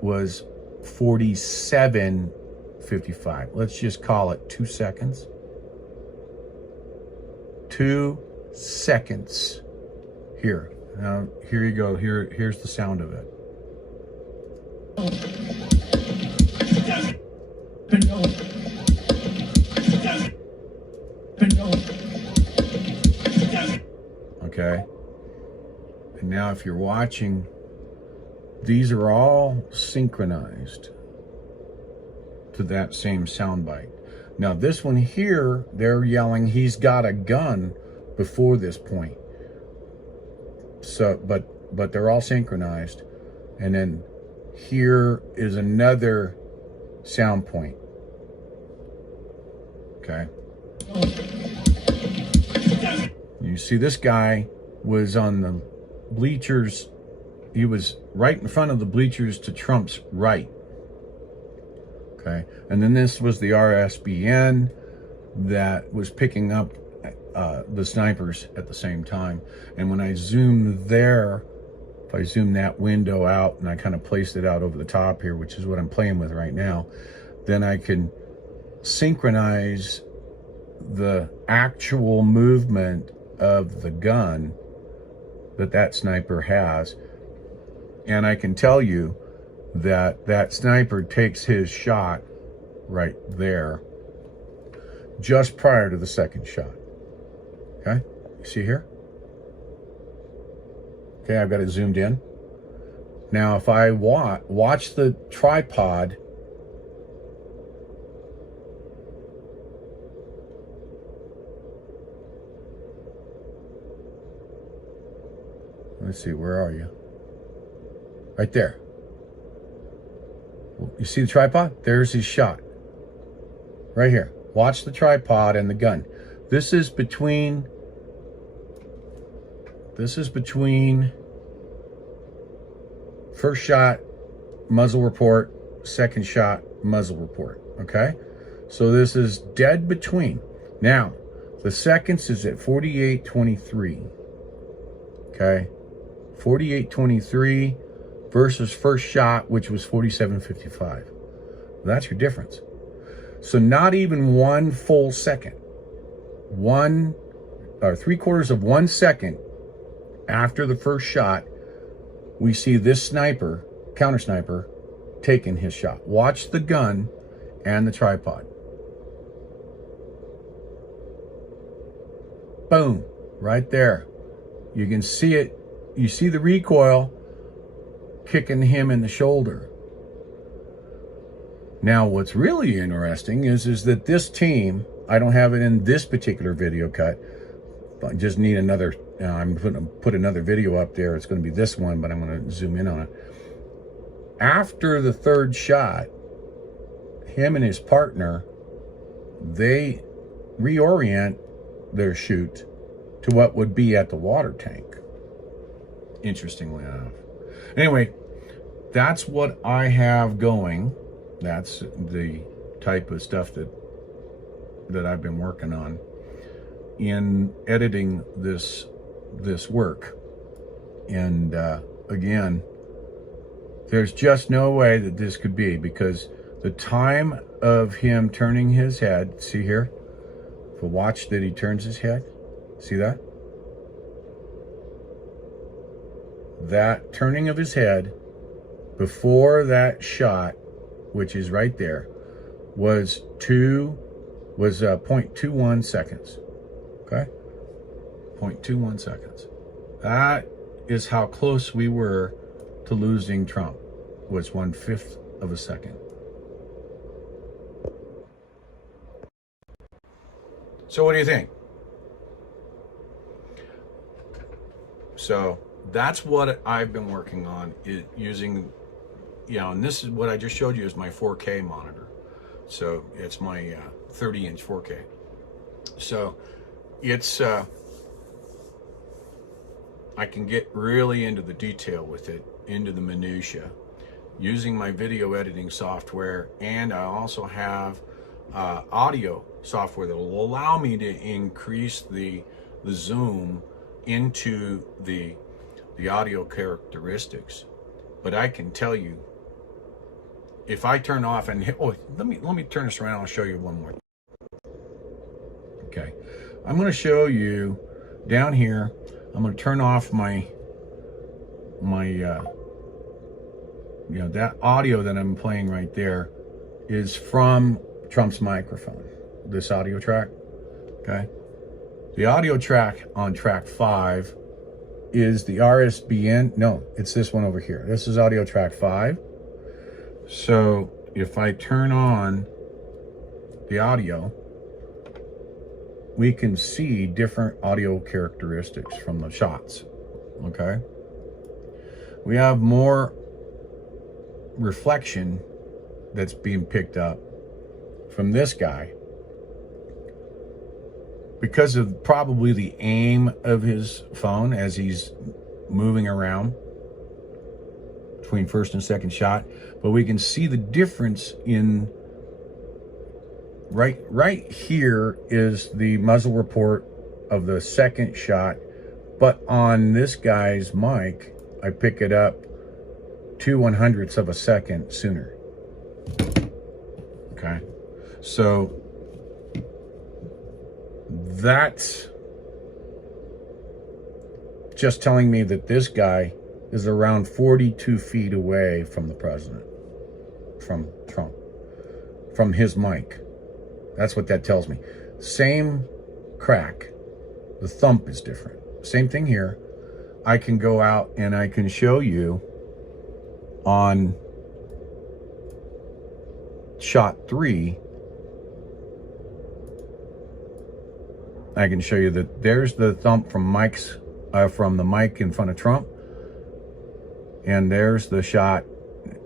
was 47:55. Let's just call it 2 seconds. 2 seconds. Here. Now, here you go. Here's the sound of it. Okay. And now if you're watching, these are all synchronized to that same soundbite. Now this one here, they're yelling, he's got a gun before this point. So, but they're all synchronized. And then here is another sound point. Okay. You see this guy was on the bleachers he was right in front of the bleachers to Trump's right. Okay, and then this was the RSBN that was picking up the snipers at the same time. And when I zoom there, if I zoom that window out and I kind of placed it out over the top here, which is what I'm playing with right now, then I can synchronize the actual movement of the gun that sniper has. And I can tell you that sniper takes his shot right there just prior to the second shot. Okay, you see here? Okay, I've got it zoomed in. Now, if I watch the tripod, let's see, where are you? Right there. You see the tripod? There's his shot. Right here. Watch the tripod and the gun. This is between first shot, muzzle report, second shot, muzzle report. Okay? So this is dead between. Now, the seconds is at 48:23. Okay? 48:23 versus first shot, which was 47:55. That's your difference. So not even one full second, 1 or 3/4 of 1 second after the first shot, we see this sniper, counter sniper, taking his shot. Watch the gun and the tripod. Boom, right there. You can see it. You see the recoil kicking him in the shoulder. Now, what's really interesting is that this team, I don't have it in this particular video cut. I just need another, I'm going to put another video up there. It's going to be this one, but I'm going to zoom in on it. After the third shot, him and his partner, they reorient their shoot to what would be at the water tank. Interestingly enough. Anyway, that's what I have going. That's the type of stuff that I've been working on in editing this work. And again, there's just no way that this could be, because the time of him turning his head, see here, if I watch that he turns his head, see that? That turning of his head before that shot, which is right there, was 0.21 seconds. Okay? 0.21 seconds. That is how close we were to losing Trump, was 1/5 of a second. So what do you think? So that's what I've been working on, using, and this is what I just showed you is my 4K monitor. So it's my 30-inch 4K. So it's, I can get really into the detail with it, into the minutia, using my video editing software, and I also have audio software that will allow me to increase the zoom into the audio characteristics. But I can tell you, if I turn off and hit, let me turn this around, I'll show you one more. Okay, I'm going to show you down here. I'm going to turn off my that audio that I'm playing right there is from Trump's microphone, this audio track. Okay, the audio track on track 5 is the RSBN. No, it's this one over here. This is audio track 5. So if I turn on the audio, we can see different audio characteristics from the shots. Okay, we have more reflection that's being picked up from this guy because of probably the aim of his phone as he's moving around. between first and second shot, but we can see the difference in right here is the muzzle report of the second shot, but on this guy's mic, I pick it up 2/100ths of a second sooner. Okay, so that's just telling me that this guy is around 42 feet away from the president, from Trump, from his mic. That's what that tells me. Same crack. The thump is different. Same thing here. I can go out and I can show you on shot 3. I can show you that there's the thump from the mic in front of Trump, and there's the shot.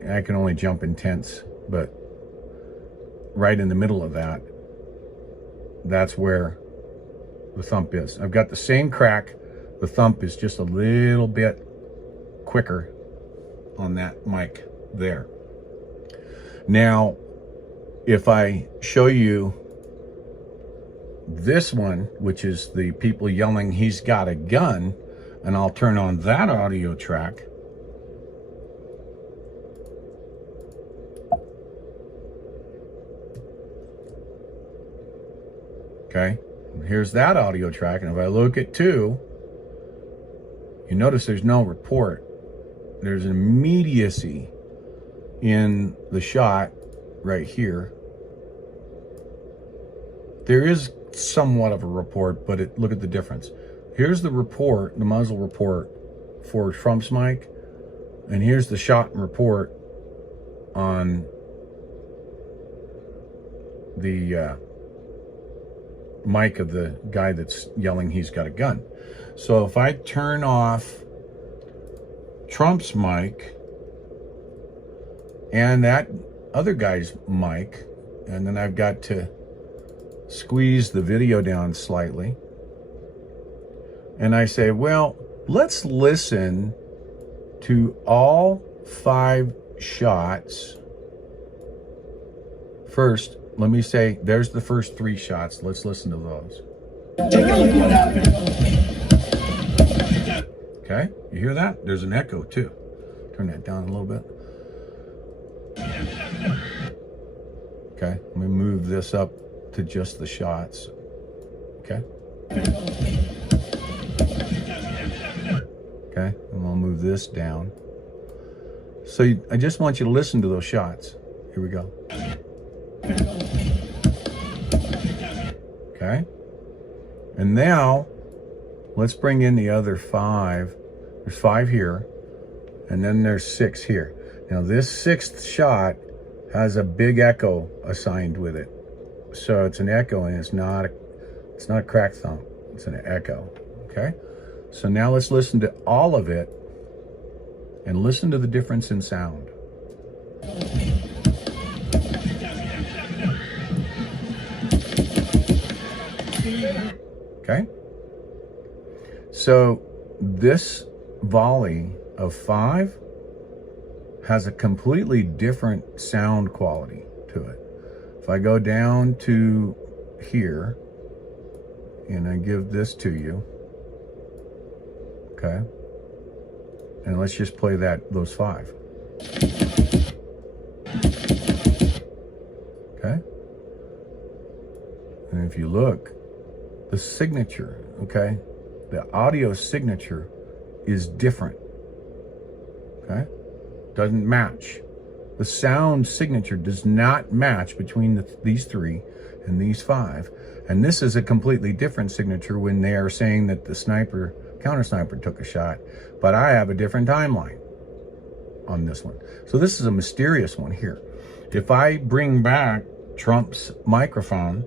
I can only jump in tenths, but right in the middle of that, that's where the thump is. I've got the same crack. The thump is just a little bit quicker on that mic there. Now, if I show you this one, which is the people yelling, "He's got a gun," and I'll turn on that audio track. Okay, here's that audio track, and if I look at 2, you notice there's no report. There's an immediacy in the shot right here. There is somewhat of a report, but look at the difference. Here's the report, the muzzle report for Trump's mic, and here's the shot report on the mic of the guy that's yelling he's got a gun. So if I turn off Trump's mic and that other guy's mic, and then I've got to squeeze the video down slightly, and I say, well, let's listen to all 5 shots. First, let me say, there's the first 3 shots. Let's listen to those. Take a look at what happened. Okay, you hear that? There's an echo too. Turn that down a little bit. Okay, let me move this up to just the shots. Okay. Okay, and I'll move this down. So I just want you to listen to those shots. Here we go. Okay, and now let's bring in the other 5. There's 5 here, and then there's 6 here. Now this 6th shot has a big echo assigned with it, so it's an echo, and it's not a crack thump. It's an echo. Okay, so now let's listen to all of it and listen to the difference in sound. Okay, so this volley of 5 has a completely different sound quality to it. If I go down to here and I give this to you, okay, and let's just play those 5. Okay, and if you look, the signature, okay, the audio signature is different. Okay, doesn't match. The sound signature does not match between these 3 and these 5. And this is a completely different signature when they are saying that the counter sniper took a shot, but I have a different timeline on this one. So this is a mysterious one here. If I bring back Trump's microphone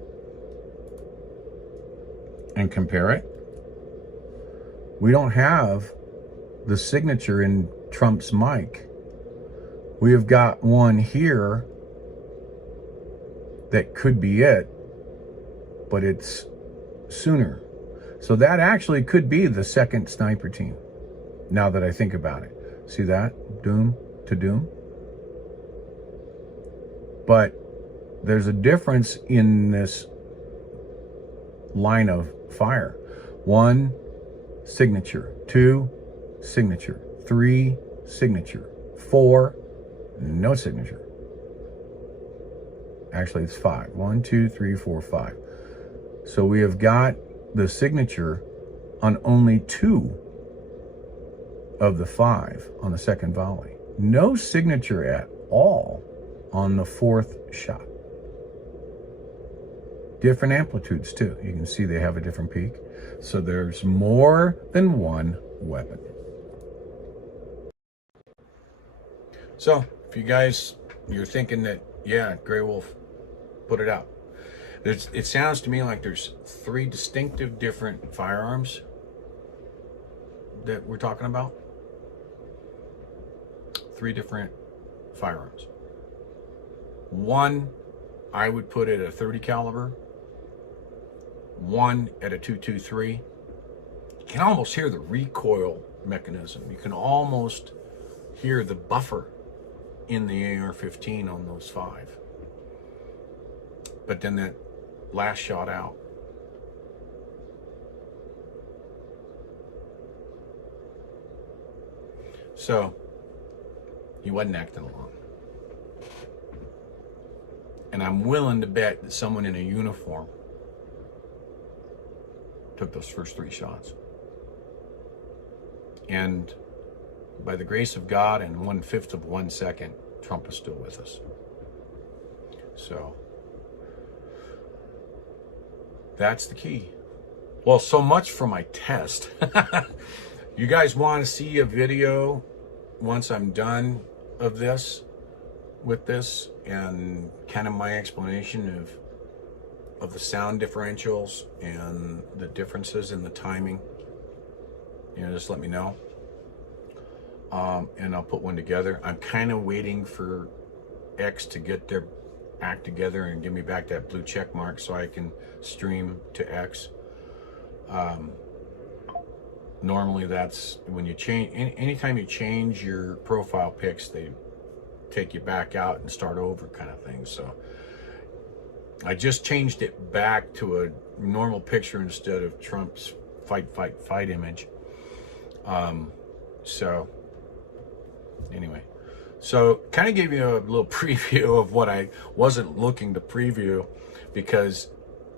and compare it, we don't have the signature in Trump's mic. We have got one here that could be it, but it's sooner. So that actually could be the second sniper team, now that I think about it. See that? Doom. to doom. But there's a difference in this line of fire. 1, signature. 2, signature. 3, signature. 4, no signature. Actually, it's 5. 1, 2, 3, 4, 5. So we have got the signature on only 2 of the 5 on the second volley. No signature at all on the 4th shot. Different amplitudes too. You can see they have a different peak. So there's more than one weapon. So if you guys, you're thinking that, yeah, Grey Wolf, put it out. It sounds to me like there's 3 distinctive different firearms that we're talking about. 3 different firearms. One, I would put it at a 30 caliber. One at a 223. You can almost hear the recoil mechanism. You can almost hear the buffer in the AR-15 on those 5. But then that last shot out. So he wasn't acting alone. And I'm willing to bet that someone in a uniform took those first 3 shots. And by the grace of God, in 1/5 of 1 second, Trump is still with us. So that's the key. Well, so much for my test. You guys want to see a video once I'm done of this, with this, and kind of my explanation of the sound differentials and the differences in the timing? Just let me know. And I'll put one together. I'm kind of waiting for X to get their act together and give me back that blue check mark so I can stream to X. Normally that's when you change, anytime you change your profile pics, they take you back out and start over kind of thing. So I just changed it back to a normal picture instead of Trump's fight image. So anyway, so kind of gave you a little preview of what I wasn't looking to preview, because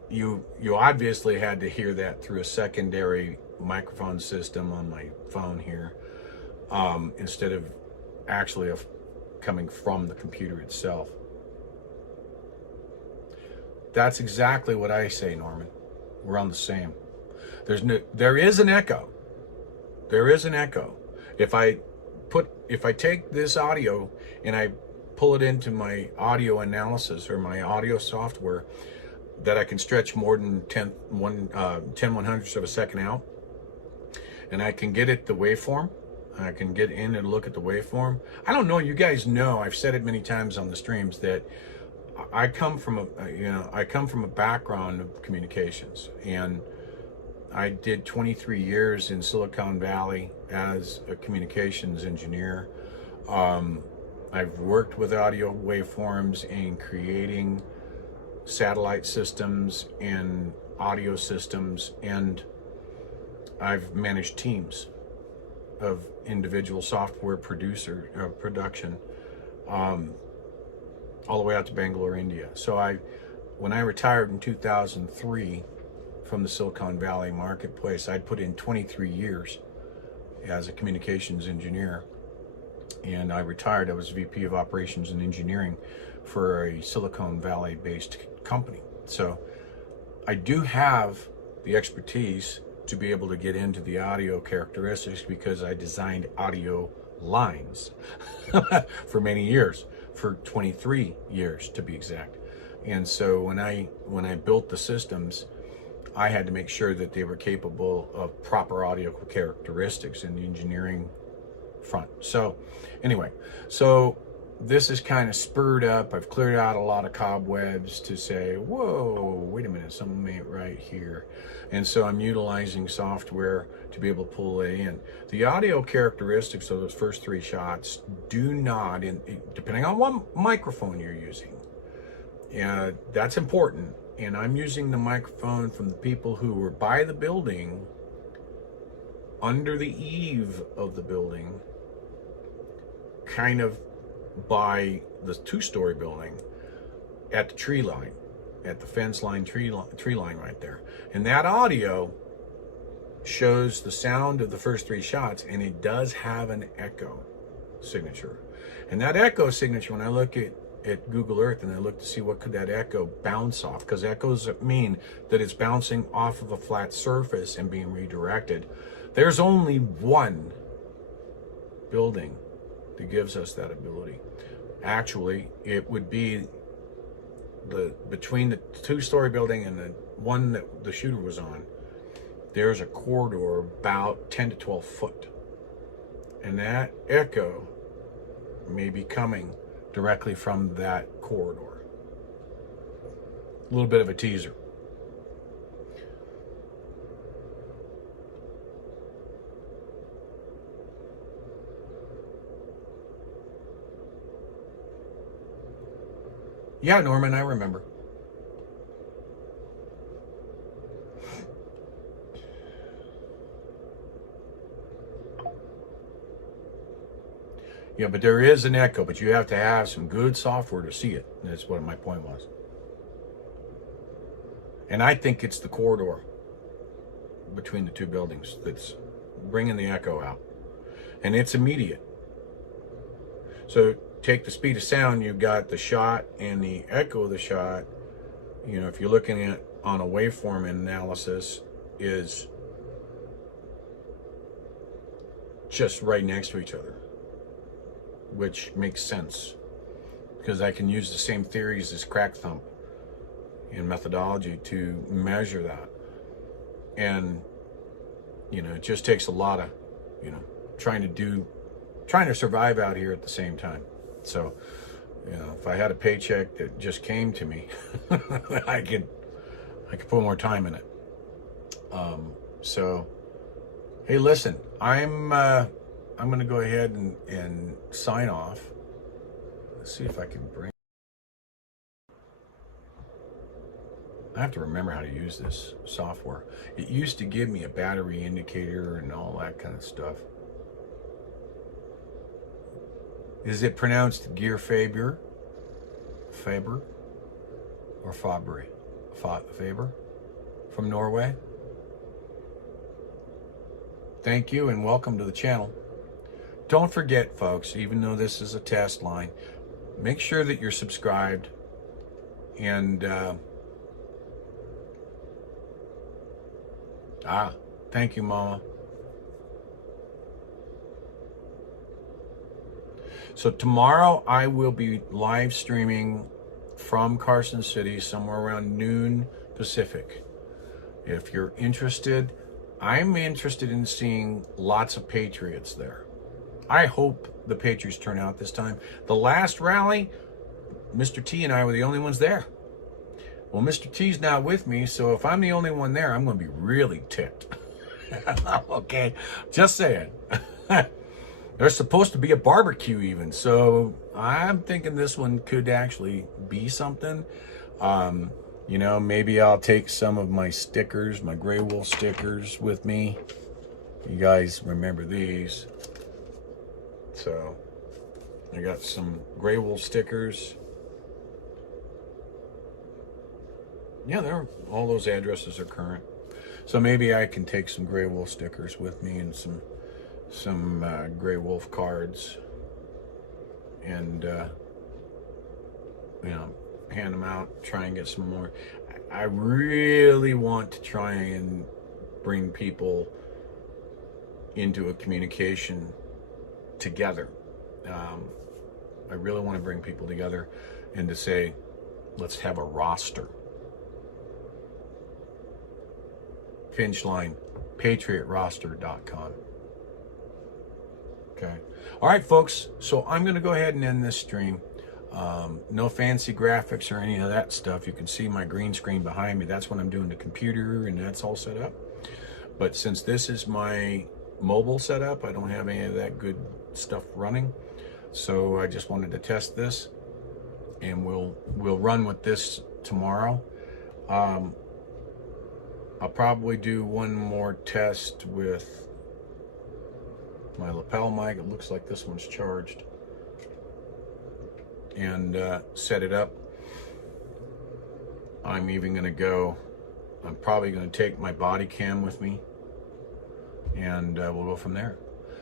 you obviously had to hear that through a secondary microphone system on my phone here, instead of actually coming from the computer itself. That's exactly what I say, Norman. We're on the same. There is an echo. There is an echo. If I take this audio and I pull it into my audio analysis or my audio software that I can stretch more than 10 1/100ths of a second out, and I can get it the waveform, I can get in and look at the waveform. I don't know, you guys know, I've said it many times on the streams that I come from a background of communications, and I did 23 years in Silicon Valley as a communications engineer. I've worked with audio waveforms and creating satellite systems and audio systems, and I've managed teams of individual software production, all the way out to Bangalore, India. So when I retired in 2003 from the Silicon Valley marketplace, I'd put in 23 years as a communications engineer, and I retired. I was VP of Operations and Engineering for a Silicon Valley based company. So I do have the expertise to be able to get into the audio characteristics, because I designed audio lines for many years, for 23 years to be exact. And so when I built the systems, I had to make sure that they were capable of proper audio characteristics in the engineering front. So anyway, so this is kind of spurred up. I've cleared out a lot of cobwebs to say, whoa, wait a minute, something ain't right here. And so I'm utilizing software to be able to pull it in. The audio characteristics of those first 3 shots do not, depending on what microphone you're using, that's important. And I'm using the microphone from the people who were by the building, under the eave of the building, kind of by the 2-story building, at the tree line, at the fence line, tree line right there. And that audio shows the sound of the first 3 shots, and it does have an echo signature. And that echo signature, when I look at Google Earth and I look to see what could that echo bounce off, because echoes mean that it's bouncing off of a flat surface and being redirected. There's only one building that gives us that ability. Actually, it would be between the 2-story building and the one that the shooter was on. There's a corridor about 10 to 12 foot, and that echo may be coming directly from that corridor. A little bit of a teaser. Yeah, Norman, I remember. Yeah, but there is an echo, but you have to have some good software to see it. That's what my point was. And I think it's the corridor between the 2 buildings that's bringing the echo out. And it's immediate. So take the speed of sound, you've got the shot and the echo of the shot. You know, if you're looking at on a waveform analysis, is just right next to each other, which makes sense because I can use the same theories as crack thump in methodology to measure that. And, you know, it just takes a lot of, you know, trying to survive out here at the same time. So, you know, if I had a paycheck that just came to me, I could put more time in it. So, hey, listen, I'm going to go ahead and sign off. Let's see if I can bring. I have to remember how to use this software. It used to give me a battery indicator and all that kind of stuff. Is it pronounced Gear Faber? Faber? Or Fabry? Faber? From Norway? Thank you and welcome to the channel. Don't forget, folks, even though this is a test line, make sure that you're subscribed and thank you, Mama. So tomorrow I will be live streaming from Carson City somewhere around noon Pacific. If you're interested, I'm interested in seeing lots of Patriots there. I hope the Patriots turn out this time. The last rally, Mr. T and I were the only ones there. Well, Mr. T's not with me, so if I'm the only one there, I'm going to be really ticked. Okay, just saying. There's supposed to be a barbecue even, so I'm thinking this one could actually be something. You know, maybe I'll take some of my stickers, my Gray Wolf stickers with me. You guys remember these. So I got some Gray Wolf stickers. Yeah, all those addresses are current. So maybe I can take some Gray Wolf stickers with me and some Gray Wolf cards and you know, hand them out, try and get some more. I really want to try and bring people into a communication together. I really want to bring people together and to say, let's have a roster. Finch line, patriotroster.com. Okay. All right, folks. So I'm going to go ahead and end this stream. No fancy graphics or any of that stuff. You can see my green screen behind me. That's when I'm doing the computer and that's all set up. But since this is my mobile setup, I don't have any of that good stuff running. So I just wanted to test this, and we'll run with this tomorrow. I'll probably do one more test with my lapel mic. It looks like this one's charged, and set it up. I'm even going to go, I'm probably going to take my body cam with me, and we'll go from there.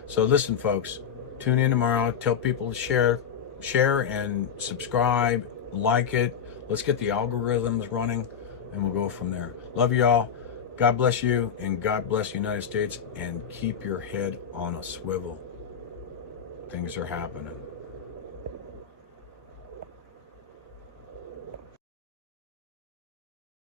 So listen, folks, tune in tomorrow. Tell people to share and subscribe, like it. Let's get the algorithms running, and we'll go from there. Love you all. God bless you, and God bless the United States, and keep your head on a swivel. Things are happening.